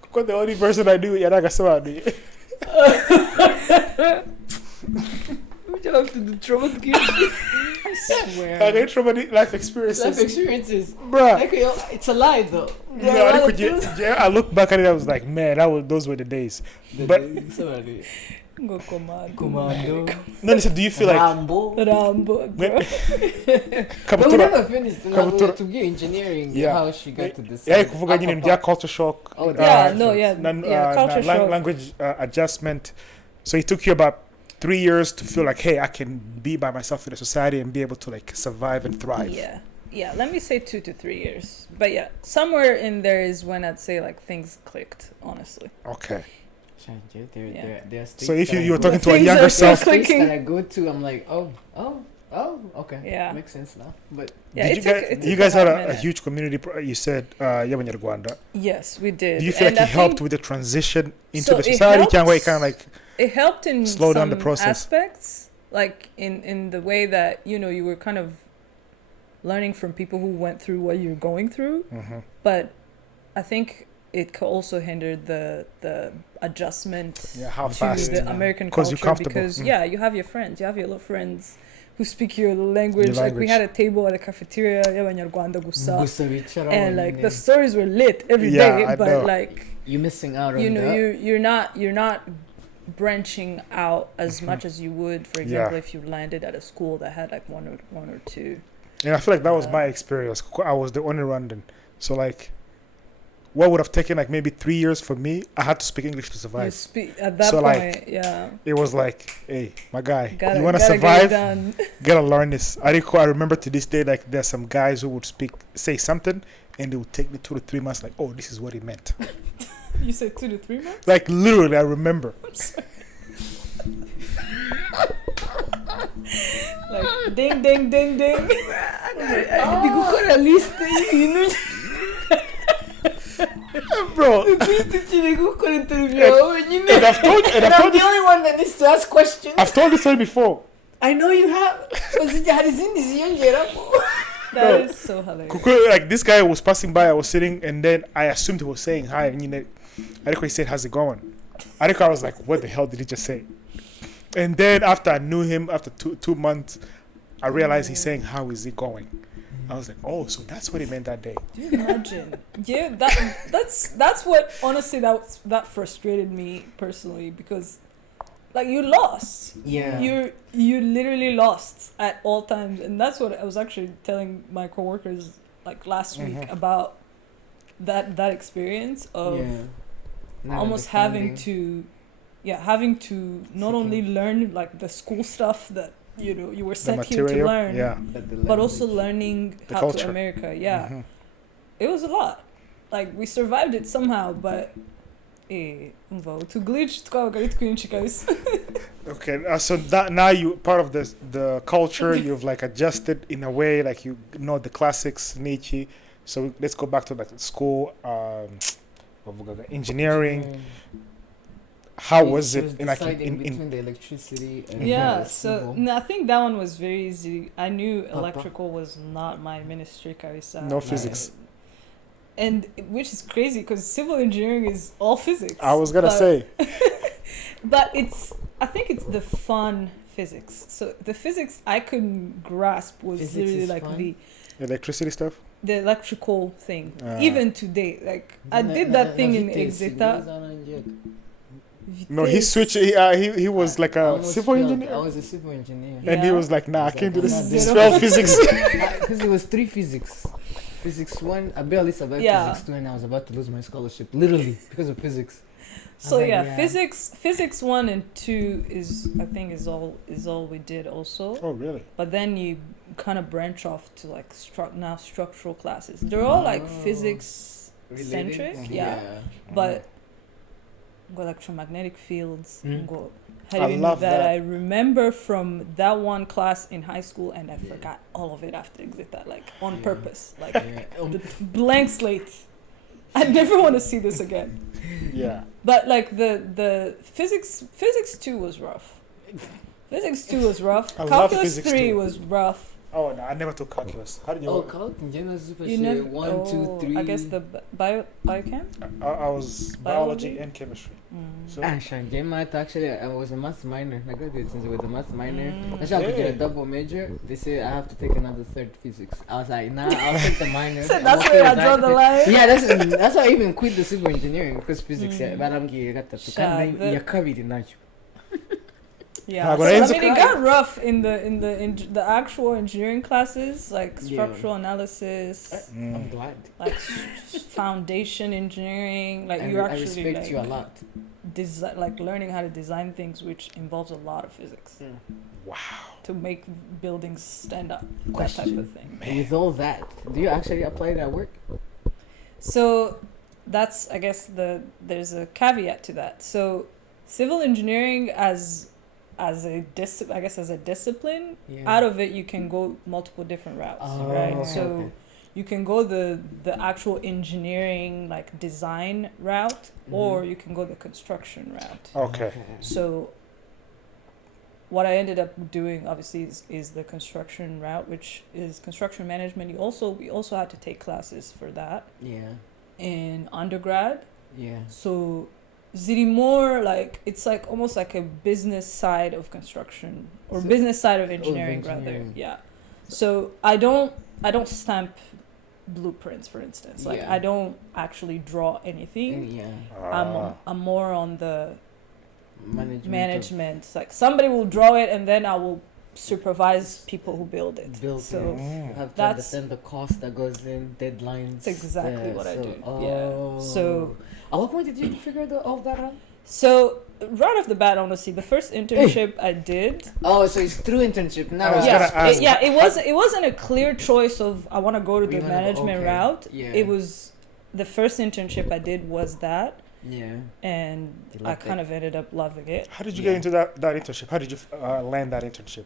Because the only person I knew Yaragasawa. We don't have to do trauma kids. I swear. I get traumatic life experiences. Life experiences. Bruh. Like, it's a lie though. Yeah, I look back at it, I was like, man, those were the days. But Go commando. Commando. no, listen, do you feel like Rambo. Rambo, bro. But we Kabutura? never finished. Kabutura. To get engineering, Yeah. how she got to this. Yeah, kuvuga nyine bya culture shock. Oh, Yeah, no, yeah, culture shock. Language adjustment. So it took you about 3 years to feel like, hey, I can be by myself in a society and be able to like survive and thrive. Yeah. Let me say 2 to 3 years. But yeah, somewhere in there is when I'd say like things clicked. Honestly. Okay. They're So if you were talking to a Things younger are still self, clicking. that I go to, I'm like, oh, okay. Yeah. Makes sense now. But Yeah, did you guys had a huge community. You said Rwanda. Yes, we did. Do you feel And like it I helped think with the transition into So the it society? Can we helps. kind of like it helped in slow down the some process? aspects, like in the way that you were kind of learning from people who went through what you're going through. But I think it also hindered the adjustment how to fast? the American 'Cause you're culture comfortable. because Mm. you have your friends, you have your little friends who speak your language. Your Like we language. had a table at a cafeteria, y'Abanyarwanda gusa, gusa bicara and like wenyine. the stories were lit every Yeah, day. I But know. like You're missing out on you're not branching out as much as you would, for example, if you landed at a school that had like one or two. And I feel like that was my experience. I was the only Rwandan. So like, what would have taken like maybe 3 years for me, I had to speak English to You survive. speak at that So, point, like, yeah. It was like, hey, my guy, Gotta, you want to gotta get it survive? done. Gotta learn this. I remember to this day, like there's some guys who would say something, and they would take me 2 to 3 months. Like, oh, this is what he meant. You said 2 to 3 months? Like literally, I remember. Like ding ding ding ding. Ndi gukora list y'ibintu Bro. tukiri gukora interview yawe wenyine. And I've told And I'm the only one that needs to ask questions. I've told this story before. I know you have. Hari izindi ziyongeramo. That is so hilarious. Like this guy was passing by, I was sitting, and then I assumed he was saying hi, and he said, "How's it going?" I was like, "What the hell did he just say?" And then after I knew him, after two months, I realized he's saying, "How is it going?" I was like, oh, so that's what he meant that day. Do you imagine? Yeah, that's what honestly that frustrated me personally, because like you lost. Yeah. You literally lost at all times, and that's what I was actually telling my coworkers like last week about that experience of almost having to not only learn like the school stuff that you were sent here to learn, but also learning the how culture. to America. It was a lot. Like we survived it somehow, but to glitch Okay, so that now you part of the culture. You've like adjusted in a way, like you know the classics, Nietzsche. So let's go back to like school, engineering. How was it in like in between the electricity and yeah, the so civil? no, I think that one was very easy. I knew electrical was not my ministry, Carissa. no physics? And which is crazy because civil engineering is all physics. I was gonna say, but I think it's the fun physics. So the physics I couldn't grasp was Physics literally is like fun? the electricity stuff. electrical thing. Even today, like I did that thing in Exeter. No, he switched. He was like a civil engineer. I was a civil engineer. And he was like, nah, I can't do this. "Nah, This they fell physics. Because it was 3 physics. Physics 1, I barely survived physics 2, and I was about to lose my scholarship, literally, because of physics. So physics 1 and 2 is all we did also. Oh, really? But then you kind of branch off to like structural classes. They're all like physics centric, but go electromagnetic fields. Go. I remember from that one class in high school, and I forgot all of it after exit that, like on purpose, like blank slate. I never want to see this again. Yeah. But like the physics 2 was rough. Physics 2 was rough. Calculus 3 was rough. Oh no, I never took calculus. How did you? Oh, calculus. You never. 1, 2, 3. I guess the biochem. I was biology and chemistry. So Math, actually, I was a math minor. I graduated with a math minor. Actually, I could get a double major. They say I have to take another third physics. I was like, nah, I'll take the minor. So that's where I draw the line. Yeah, that's why I even quit the civil engineering, because physics. But I'm getting that. Yeah, so, I mean, it got rough in the actual engineering classes, like structural analysis. I'm glad. Like foundation engineering, like you actually I respect you a lot. Like learning how to design things, which involves a lot of physics. Wow. To make buildings stand up, Question. that type of thing. Man. With all that, do you actually apply that work? So that's, I guess, there's a caveat to that. So civil engineering as a discipline, out of it you can go multiple different routes, right? So you can go the actual engineering, like design route, or you can go the construction route. Okay. So what I ended up doing, obviously, is the construction route, which is construction management. We also had to take classes for that. Yeah. In undergrad. Yeah. So Ziri more like it's like almost like a business side of construction or business side of engineering rather. Yeah. So I don't stamp blueprints, for instance. Like I don't actually draw anything. Yeah. I'm more on the management. Like somebody will draw it and then I will supervise people who build it. You have to understand the cost that goes in, deadlines. That's exactly what I do. Yeah. So at what point did you figure all that out? So right off the bat, honestly, the first internship I did. Oh, so it's through internship. It wasn't a clear choice of I want to go to the management route. Yeah. It was the first internship I did was that. Yeah. And I kind of ended up loving it. How did you get into that internship? How did you land that internship?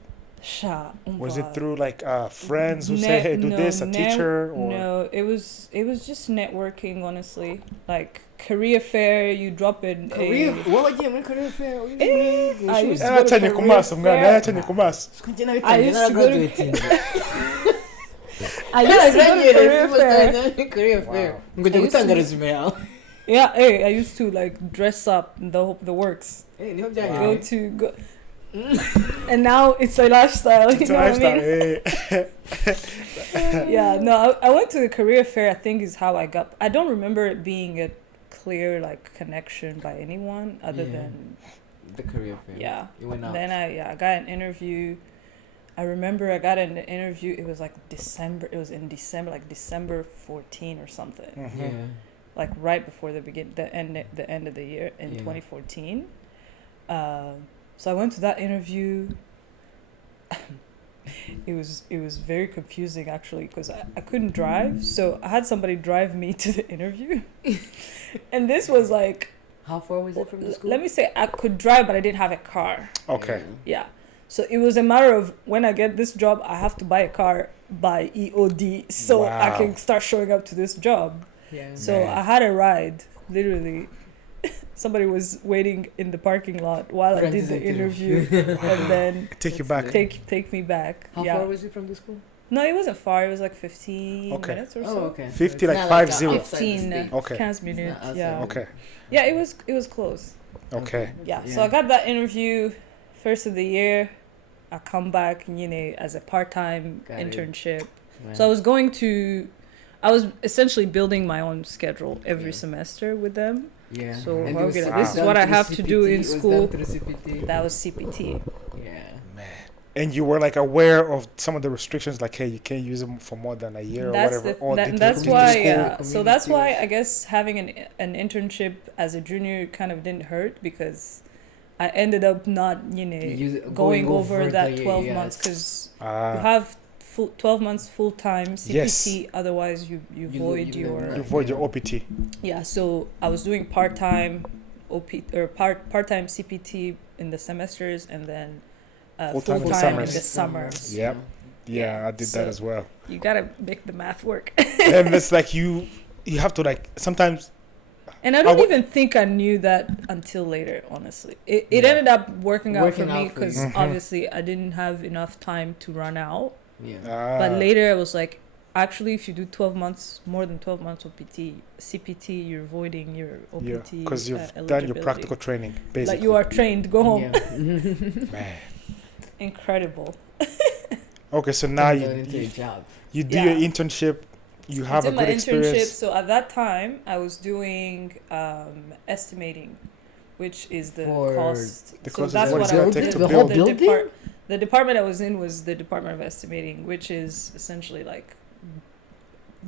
Was it through like friends who say, "Hey, do this"? A teacher? Or? No, it was just networking. Honestly, like career fair, you drop in. Career fair. I used to go to career fair. I used to go to career fair. Yeah, I used to like dress up the works. Go and now it's a lifestyle. It's You know a what I mean? lifestyle. Yeah, no, I went to the career fair. I think is how I got. I don't remember it being a clear like connection by anyone other Yeah. than The career fair. yeah. You went out. Then I got an interview. I remember I got an interview. It was like December. It was in December, like December 14 or something, Mhm. Yeah. like right before the end of the year in Yeah. 2014. So I went to that interview. It was very confusing actually because I couldn't drive, so I had somebody drive me to the interview, and this was like, How far was it from the school? let me say I could drive, but I didn't have a car. Okay. Yeah. So it was a matter of when I get this job, I have to buy a car by EOD so I Wow. can start showing up to this job. Yeah. So Man. I had a ride, literally. Somebody was waiting in the parking lot while I did the interview and then Take you back. take me back. How yeah. far was it from the school? No, it wasn't far. It was like 15 Okay. minutes or Oh, so. okay. 50, it's like not 50. outside the 15 state. Okay. 15 minutes. outside. Yeah. Okay. Yeah, it was close. Okay. Yeah. So I got that interview first of the year. I come back, as a part-time Got it. internship. Right. So I was essentially building my own schedule every Yeah. semester with them. Yeah. So And how it was can I- Wow. this is done what I through have to do CPT. in It was done school. through CPT. That was CPT. Yeah. Man. And you were like aware of some of the restrictions, like, hey, you can't use them for more than a year or whatever. Or did That's you, why. did the Yeah. school So that's why community I guess having an internship as a junior kind of didn't hurt because I ended up not going over that 12 months because you have 12 months full time CPT. Yes. Otherwise, you void you your you avoid your OPT. yeah. So I was doing part time part time CPT in the semesters and then Full-time full in the time in summers. the summers. Yep. Yeah, I did So- that as well. You gotta make the math work. And it's like you have to like sometimes. And I don't I even think I knew that until later, honestly. It Yeah. ended up working out for Working me out for because you. Mhm. obviously I didn't have enough time to run out. Yeah. But later I was like, actually, if you do 12 months, more than 12 months OPT, CPT, you're avoiding your yeah, OPT. because you've done your eligibility. practical training, basically. Like you are trained, go home. Yeah. Man. Incredible. Okay, so now Turns out into a job. you do Yeah. your internship. You I have a did my good internship. experience. So at that time, I was doing estimating, which is the For cost. the So cost is that's what what it's I gonna was take did. to The build. whole building? The department I was in was the Department of Estimating, which is essentially like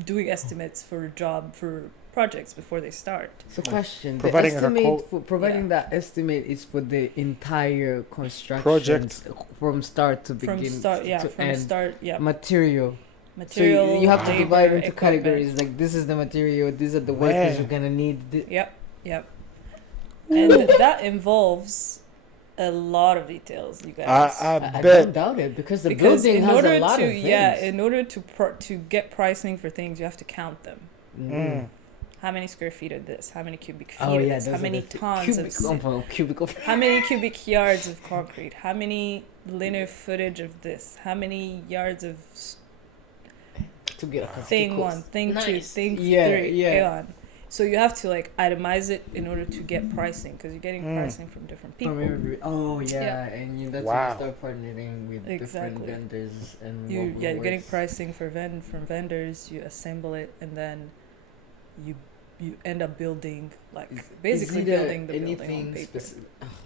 doing estimates for a job for projects before they start. So question: Providing the her estimate quote- for providing that estimate is for the entire construction Project. from start to From begin start, yeah, to from end. start, yeah. Material. Material. So you have to labor, divide into equipment. categories. Like this is the material. These are the workers Man. you're gonna need. Yep, yep. And that involves a lot of details, you guys. I I bet. don't doubt it because the Because building in has order a lot to of things. in order to get pricing for things, you have to count them. Mm. How many square feet of this? How many cubic feet Oh of yeah, this? those How are many the tons of cubicle. how many cubic yards of concrete? How many linear footage of this? How many yards of To get a thing one, thing two, Nice. thing Yeah, three, yeah. on. So you have to like itemize it in order to get pricing because you're getting Mm. pricing from different people. Oh yeah, Yeah. and that's Wow. when you start partnering with different Exactly. vendors and what You're getting works. pricing from vendors. You assemble it and then you end up building like basically Is there building the building anything on paper.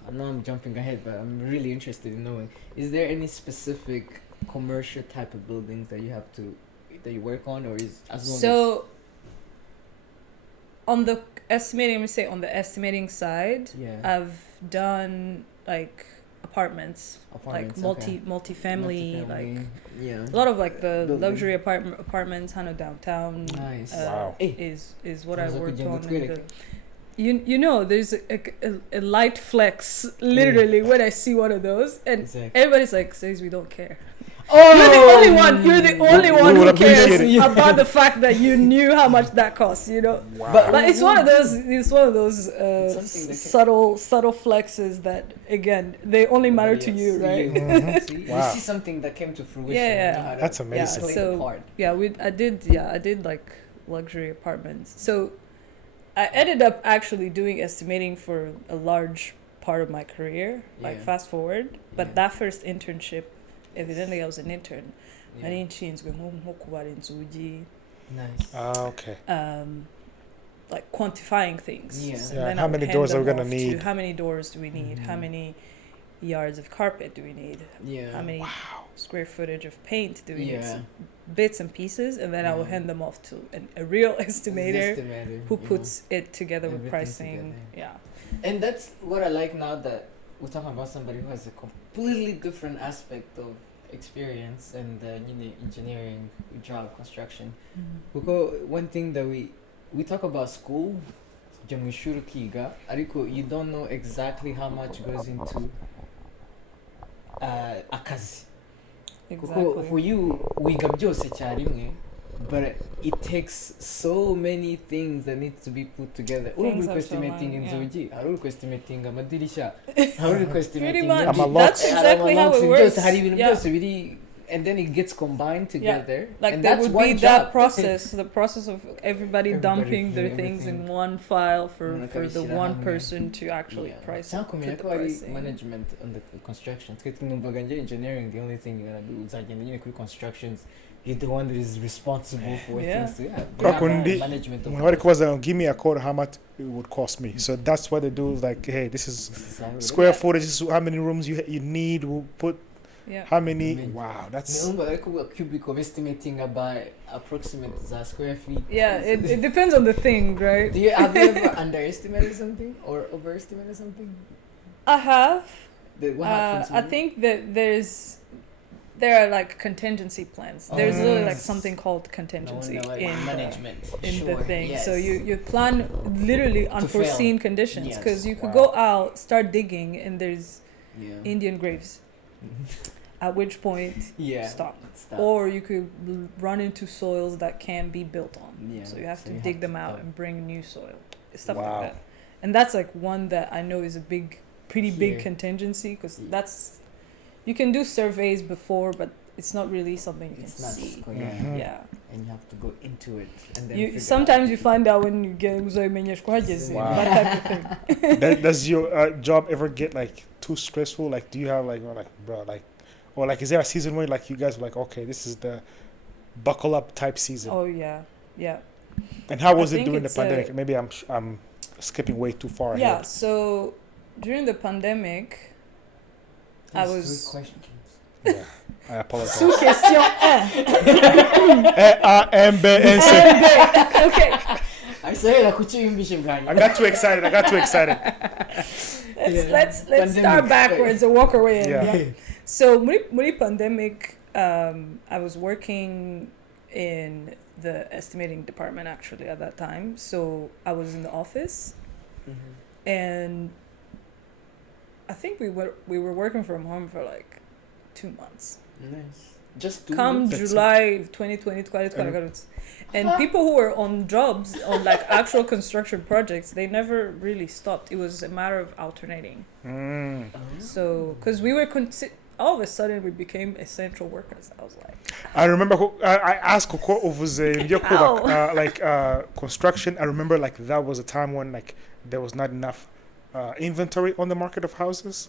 I know I'm jumping ahead, but I'm really interested in knowing. Is there any specific commercial type of buildings that you work on, or is as long So on the estimating, let me say on the estimating side, as yeah, I've done like apartments, apartments, like okay. multi-family, like yeah, a lot of like the Building. luxury apartments, Hano downtown. nice. Wow. Is what I Sounds like a worked jungle on. In critic. the, you know, there's a light flex literally when I see one of those, and Exactly. everybody's like, says we don't care. Oh, You're the only one. You're the only we one will who cares appreciate it. about the fact that you knew how much that costs. You know. Wow. But it's one of those. It's one of those something that subtle flexes that again they only matter to you, right? Mhm. See, Wow. You see something that came to fruition. Yeah, yeah. you know how to That's amazing. play So- the part. Yeah, I did like luxury apartments. So I ended up actually doing estimating for a large part of my career. Like Yeah. fast forward, But Yeah. that first internship, evidently I was an intern. Yeah. Nari nshinzwe nko kubara inzugi, Nice. Okay. like quantifying things. Yeah. And Yeah, then how I would many hand doors are we them gonna off to need? how many doors do we need? How Mhm. many yards of carpet do we need? Yeah. How many square footage of paint do we need? Yeah. So bits and pieces, and then I will Yeah. hand them off to a real estimator who you know, puts it together with everything pricing. together. Yeah. And that's what I like now that we're talking about somebody who has a completely different aspect of experience and engineering job construction. Because one thing that we talk about school, jya mu ishuri ukiga, ariko you don't know exactly how much goes into akazi. Kuko for Exactly. you wiga byose cyarimwe, but it takes so many things that need to be put together. Uri Things have to estimating align, inzugi, hari uri estimating amadirisha, hari uri Pretty estimating much. I'm a lot. That's exactly how it works. Hari ibintu Yeah. byose biri, and then it gets combined together. Like and there that's would one be job. that process, the process of everybody Everybody dumping their doing things in everything. one file for Umuntu the akabishyira one hamwe. person to actually Yeah. price Cyangwa put kumenya the ko hari pricing. management on the construction. Twe twumvaga njye engineering, the only thing you're gonna do uzagenda nyine kuri constructions. You're the one that is responsible for Yeah. things. Yeah. Kwa They have kundi- management of When what it was, give me a quote how much it would cost me. So that's what they do. Like, hey, this is This is how it square is. footage. This is how many rooms you need. We'll put Yeah. how many. Amazing. Wow, that's Numva ariko cubicle estimating by approximate square feet. Yeah, it depends on the thing, right? Have you ever underestimated something or overestimated something? I have. What happens? I think that there are like contingency plans. There's really like something called contingency in management in sure, the thing. yes. So you plan literally unforeseen conditions Yes. because you could Wow. go out, start digging, and there's Yeah. Indian graves. At which point Yeah. stop. Stop. Or you could run into soils that can be built on. Yeah, So you have so to you dig have them to out dump. and bring new soil. Stuff Wow. like that. And that's like one that I know is a pretty big Here. contingency because Yeah. that's you can do surveys before, but it's not really something you It's can not see. just going Mhm. Yeah. and you have to go into it and then You figure sometimes out. you find out when you get uzoimenyeshwa hageze, Wow. that type of thing. Does your job ever get like too stressful? Like, do you have like, bro, like, or like, is there a season where like you guys were like, okay, this is the buckle up type season? Oh yeah, yeah. And how was I it think during the it's, pandemic? Maybe I'm skipping way too far Yeah, ahead. so during the pandemic, I These was- three questions. Yeah, I apologize. sous question Okay. I say la kuchiyumbishe bwanyu. I got too excited. Let's Pandemic. start backwards and walk away. Yeah. So muri pandemic, I was working in the estimating department actually at that time. So I was in the office and I think we were working from home for like 2 months. Nice. Just do Come it. That's July 2020, and people who were on jobs on like actual construction projects, they never really stopped. It was a matter of alternating. Mm. So because we were all of a sudden we became essential workers. I was like, I remember I asked Koko over Ow. like construction. I remember like that was a time when like there was not enough inventory on the market of houses.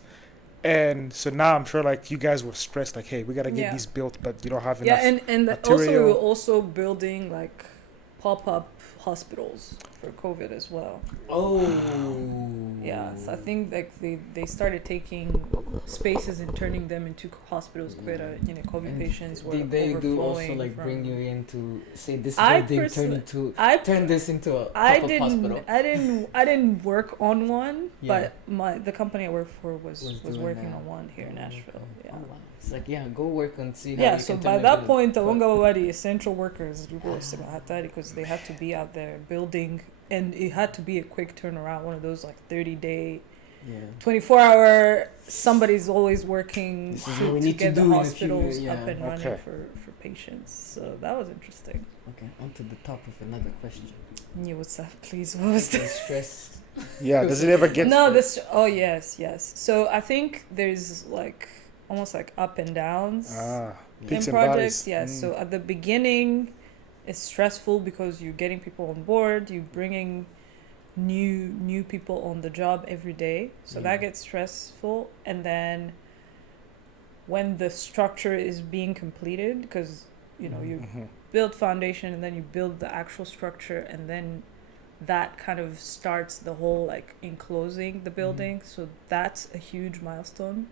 And so now I'm sure like you guys were stressed like, hey, we gotta get Yeah. these built, but you don't have yeah, enough. and also we material. were also building like pop-up hospitals for COVID as well. Oh. Yeah, so I think like they started taking spaces and turning them into hospitals where COVID And patients were Did they do also overflowing like from- bring you in to say this I building personally- I turn this into a I pop-up didn't hospital? I didn't work on one, Yeah. but the company I worked for was doing working that. on one here in Nashville. Yeah. Oh, wow. It's like go work and see how Yeah, you so can by turn that it point, in. abongabo bari essential workers because they had to be out there building, and it had to be a quick turnaround, one of those like 30-day, Yeah. 24-hour. Somebody's always working This is to, what we to need to get the do in a few hospitals years, yeah. up and running Okay. for patients. So that was interesting. Okay, on to the top of another question. Yeah, what's that? Please, what was The that? stress. Yeah, does it ever get? No, this. Oh yes. So I think there's like almost like up and downs. Ah, Yeah. peaks in and projects, valleys. yeah. Mm. So at the beginning, it's stressful because you're getting people on board, you're bringing new people on the job every day, so Yeah. that gets stressful. And then when the structure is being completed, because you know you build foundation and then you build the actual structure, and then that kind of starts the whole like enclosing the building. So that's a huge milestone.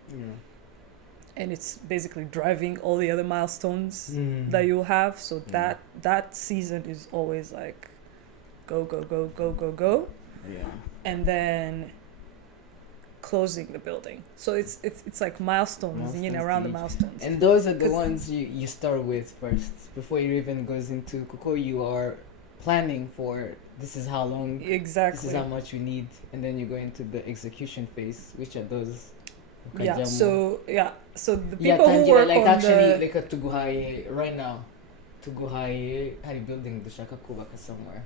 And it's basically driving all the other milestones that you'll have. So that season is always like go, go, go, go, go, go. Yeah. And then closing the building. So it's like milestones, you know, around the milestones. And those are the ones you start with first. Before you even goes into Coco, you are planning for this is how long, exactly. this is how much we need, and then you go into the execution phase, which are those. So the people who work like on actually the like tuguhaye right now, tuguhaye hari building dushaka kubaka somewhere.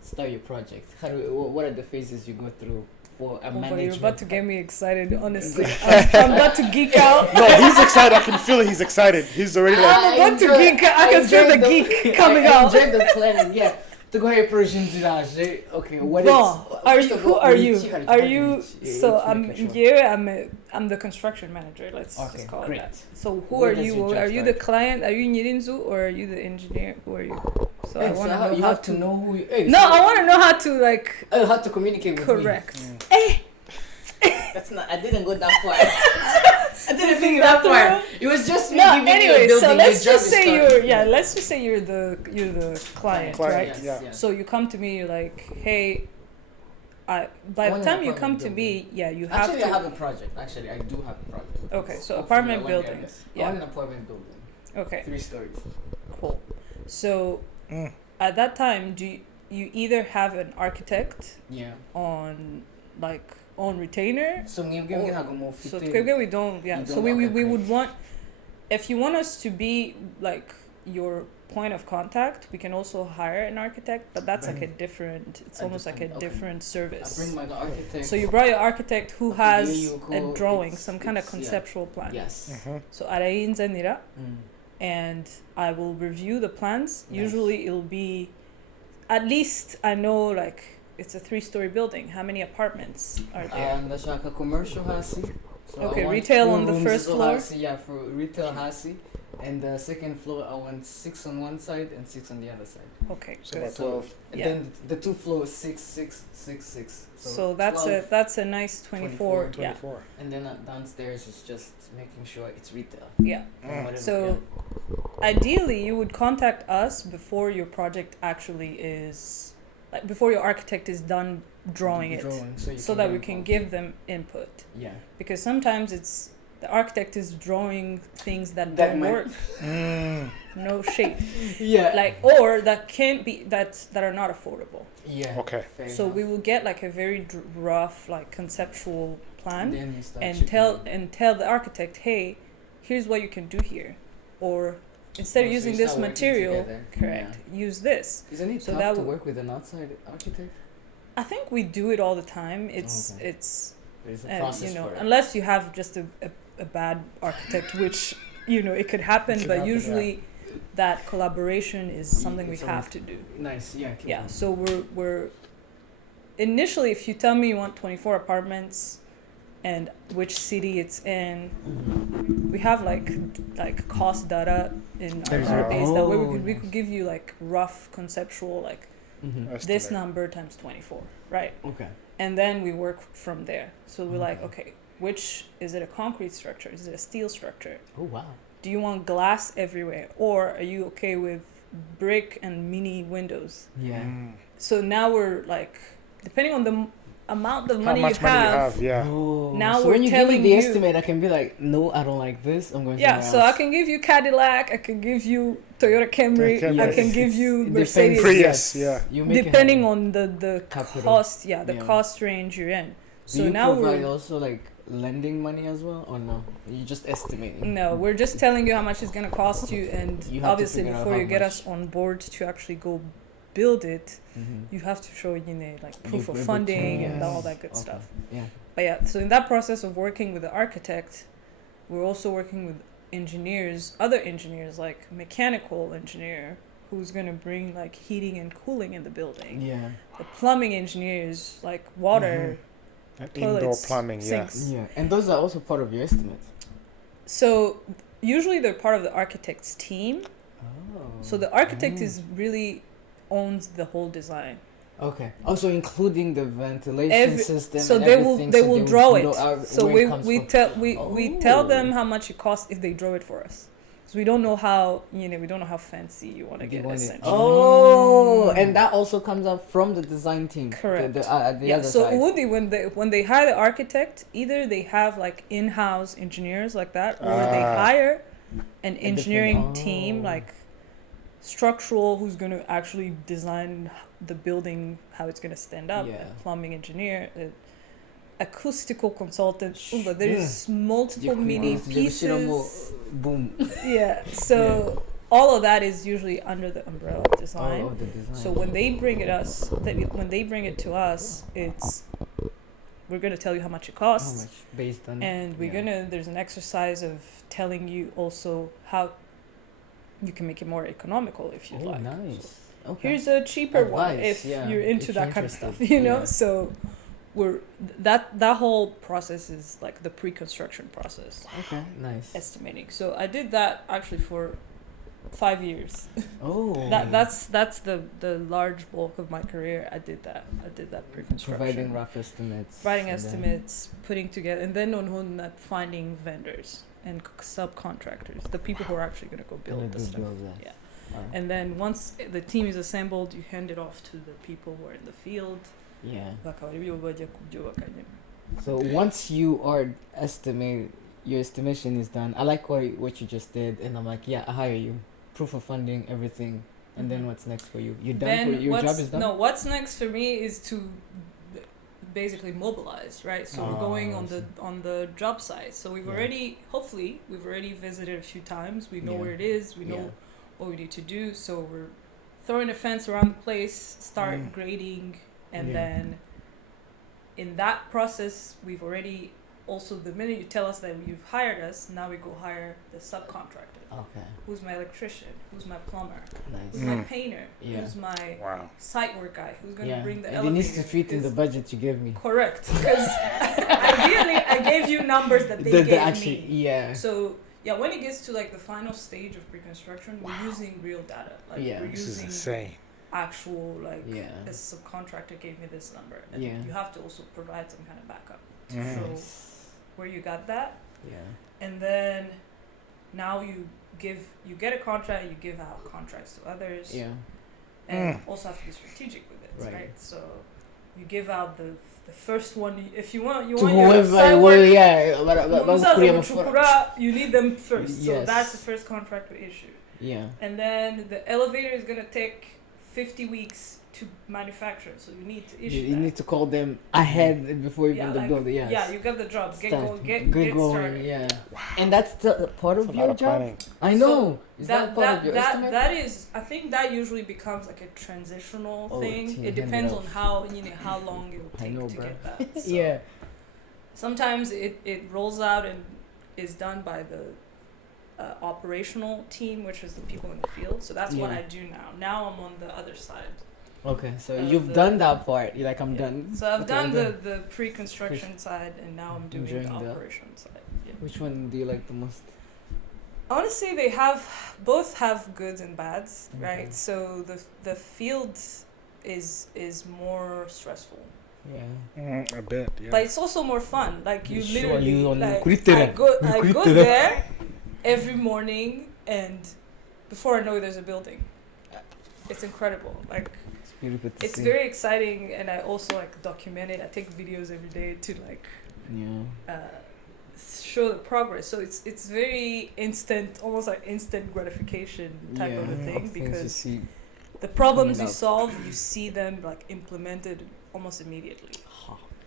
Start your project. What are the phases you go through for a management? You're about to get me excited, honestly. I'm about to geek out. No, he's excited. I can feel it. He's excited. He's already like. I'm about to geek. I can feel the geek coming out. I enjoy the planning. Yeah. Tuguhaye project ziraje. Okay. What is? Who are you? Are you? So I'm the construction manager. Let's just call it that. So who are you? Are you the client? Are you Nyirinzu or are you the engineer? Who are you? So I want to know. You have to know who. I want to know how to like. How to communicate with me. Correct. That's not. I didn't go that far. I didn't think that far. It was just me giving anyway, you a building. so let's just say you're the client, right? Yes, Yeah. yes. So you come to me, you're like, hey, by the time you come to me, you have Actually, to. I have a project. Actually, I do have a project. Okay, so Hopefully apartment I want buildings. I want an apartment building. Okay. 3 stories. Cool. So at that time, do you either have an architect on retainer? So we don't. Yeah. So we would want, if you want us to be like your point of contact, we can also hire an architect, but that's like a different. It's almost like a different service. I bring my architect. So you brought your architect who has a drawing, some kind of conceptual plan. Yes. So arayin zanira, and I will review the plans. Nice. Usually it'll be, at least I know like. It's a 3-story building. How many apartments are there? That's like a commercial hasi. So okay, retail on the first floor. Yeah, for retail hasi, and the second floor I want 6 on one side and 6 on the other side. Okay, So good. about 12. And then the 2 floors 6, 6, 6, 6. So that's a nice 24. 24. Yeah. And then downstairs is just making sure it's retail. Yeah. So ideally, you would contact us before your project actually is. Like before your architect is done drawing it, so that we can give them input. Yeah. Because sometimes it's the architect is drawing things that don't work. No shape. Yeah. Like or that can't be that are not affordable. Yeah. Okay. So we will get like a very rough like conceptual plan and tell the architect, hey, here's what you can do here, or. Instead of using this material, use this. Isn't it tough to work with an outside architect? I think we do it all the time. It's There's a process for it. Unless you have just a bad architect, which it could happen, but usually that collaboration is something we have to do. Nice, yeah. Yeah, so we're initially, if you tell me you want 24 apartments and which city it's in, we have like cost data in our database that way we could give you like rough conceptual like this number times 24, right? Okay. And then we work from there. So we're like, okay, which is it a concrete structure? Is it a steel structure? Oh wow. Do you want glass everywhere, or are you okay with brick and mini windows? Yeah. So now we're like, depending on the amount of money How much you money have, you have, now so we're when you telling give me the you, estimate, I can be like, no, I don't like this. I'm going. Yeah, so else. I can give you Cadillac, I can give you Toyota Camry, I can give you Mercedes. Prius, yeah. Depending on the capital. cost, the cost range you're in. So do you now provide also like lending money as well, or no? You just estimating? No, we're just telling you how much it's gonna cost you, and obviously before you get us on board to actually go build it, you have to show like proof of funding and all that good stuff. Yeah. But yeah, so in that process of working with the architect, we're also working with other engineers like mechanical engineer who's gonna bring like heating and cooling in the building. Yeah. The plumbing engineers like water, indoor toilets, plumbing, sinks. Yeah. And those are also part of your estimate. So usually they're part of the architect's team. Oh. So the architect is really owns the whole design. Okay. Also including the ventilation system. So and they everything, will so draw it. know So where it comes we from. tell we tell them Oh. how much it costs if they draw it for us. So we don't know how we don't know how fancy you want to get essentially. Oh, and that also comes out from the design team. Correct. The Yeah. other So side. Woody, when they hire the architect, either they have like in-house engineers like that, or they hire an engineering team like structural who's going to actually design the building, how it's going to stand up, Yeah. a plumbing engineer, acoustical consultant. But there's multiple mini pieces. Boom. Yeah. So all of that is usually under the umbrella of design. Oh, the design. So when they bring it to us, it's we're gonna tell you how much it How costs, much based on and there's an exercise of telling you also how you can make it more economical if you'd like. Nice. Okay. Here's a cheaper one Advice, if yeah, you're into if that you're kind of stuff, interested, you know. yeah. So we're that whole process is like the pre-construction process, Okay. Nice. estimating. So I did that actually for 5 years. Oh. That's the large bulk of my career. I did that pre-construction. Providing rough estimates. Writing and then- estimates, putting together, and then on that finding vendors and subcontractors, the people who are actually going to go build the stuff. Yeah. And then once the team is assembled, you hand it off to the people who are in the field. Yeah. Bakaba aribo bajya kubyubaka nyine. So once you are your estimation is done. I like what you just did, and I'm like, yeah, I hire you. Proof of funding, everything, and then what's next for you? You're done. Then For your job is done. No, what's next for me is to basically mobilize, right? So we're going on the job site. So we've already visited a few times. We know where it is. We know what we need to do. So we're throwing a fence around the place, start grading, and then in that process, we've already also, the minute you tell us that you've hired us, now we go hire the subcontractor. Okay. Who's my electrician? Who's my plumber? Nice. Who's my painter? Yeah. Who's my site work guy? Who's going to bring the and elevator? it needs to fit in the budget you gave me. Correct. Because ideally, I gave you numbers that they gave me. Yeah. So, yeah, when it gets to like the final stage of pre-construction, we're using real data. Like we're This is using insane. actual, like, this subcontractor gave me this number. And you have to also provide some kind of backup to show where you got that. Yeah. And then now you get a contract, you give out contracts to others. Yeah. And also have to be strategic with it, right? So you give out the first one if you want your site work, you need them first. Yes. So that's the first contract we issue. Yeah. And then the elevator is gonna take 50 weeks to manufacture, so you need to issue. You need to call them ahead before even the building. Yes. Yeah, you got the job. Get going. started. Yeah. Wow. And that's the part of your job. Planning. I know. So is that part of your estimate? That is, I think that usually becomes like a transitional thing. It depends on how long it will take to get that. So yeah. Sometimes it rolls out and is done by the operational team, which is the people in the field. So that's what I do now. Now I'm on the other side. Okay, so you've done that part. You're like, I'm done. So I've done the pre-construction side, and now I'm doing the operation side. Yeah. Which one do you like the most? Honestly, both have goods and bads, right? So the field is more stressful. Yeah. I bet. Yeah. But it's also more fun. Like you literally, like I go there every morning, and before I know it, there's a building. It's incredible. Like it's beautiful to it's see. very exciting, and I also like document it. I take videos every day to like show the progress. So it's very instant, almost like instant gratification type of a thing, because the problems you solve, you see them like implemented almost immediately.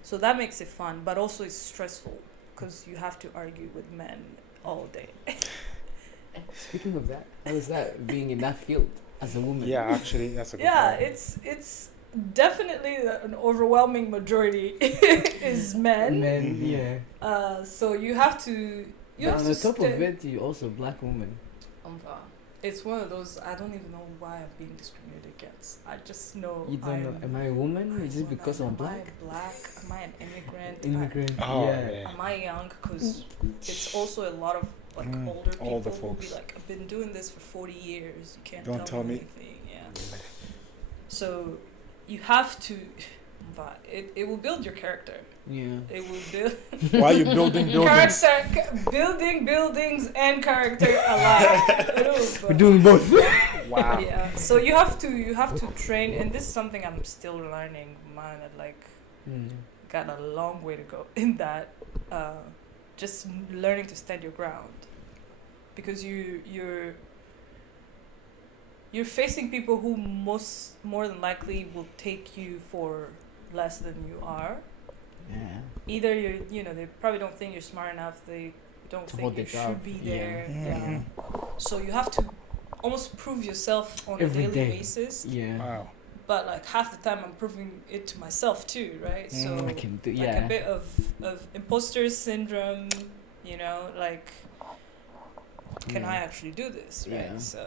So that makes it fun, but also it's stressful because you have to argue with men all day. Speaking of that, how is that being in that field as a woman? Yeah, actually, that's a good point. It's definitely an overwhelming majority is men. Men, yeah. So you have to. On the top of it, you're also a black woman. It's one of those. I don't even know why I'm being discriminated against. I just know. You don't know? Am I a woman? Is it because I'm black? Am I black? Am I an immigrant? Immigrant. Yeah. Am I young? Because it's also a lot of like Mm, older people older will be folks. like, I've been doing this for 40 years. You can't Don't tell me me. anything. Yeah. So you have to, but it will build your character. Yeah. It will build Why are you building buildings? building buildings and character alike. We're doing both. Wow. Yeah. So you have to train, and this is something I'm still learning. Man, got a long way to go in that. Just learning to stand your ground, because you're facing people who more than likely will take you for less than you are. Yeah. Either they probably don't think you're smart enough. They don't To think hold you it should up, be yeah. there. Mhm. Yeah. So you have to almost prove yourself on Every a daily day. basis. Yeah. Wow. But like half the time I'm proving it to myself too, right? So Mm. I can do. like Yeah. a bit of imposter syndrome, like can Yeah. I actually do this, right? Yeah. So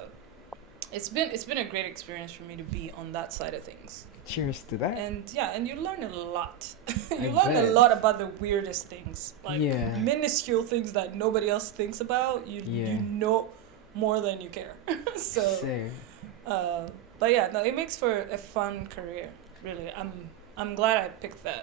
it's been a great experience for me to be on that side of things. Cheers to that. And you learn a lot. I You learn a bet. lot about the weirdest things, like Yeah. minuscule things that nobody else thinks about. You Yeah. know more than you care. So, Same. but yeah, no, it makes for a fun career. Really, I'm glad I picked that.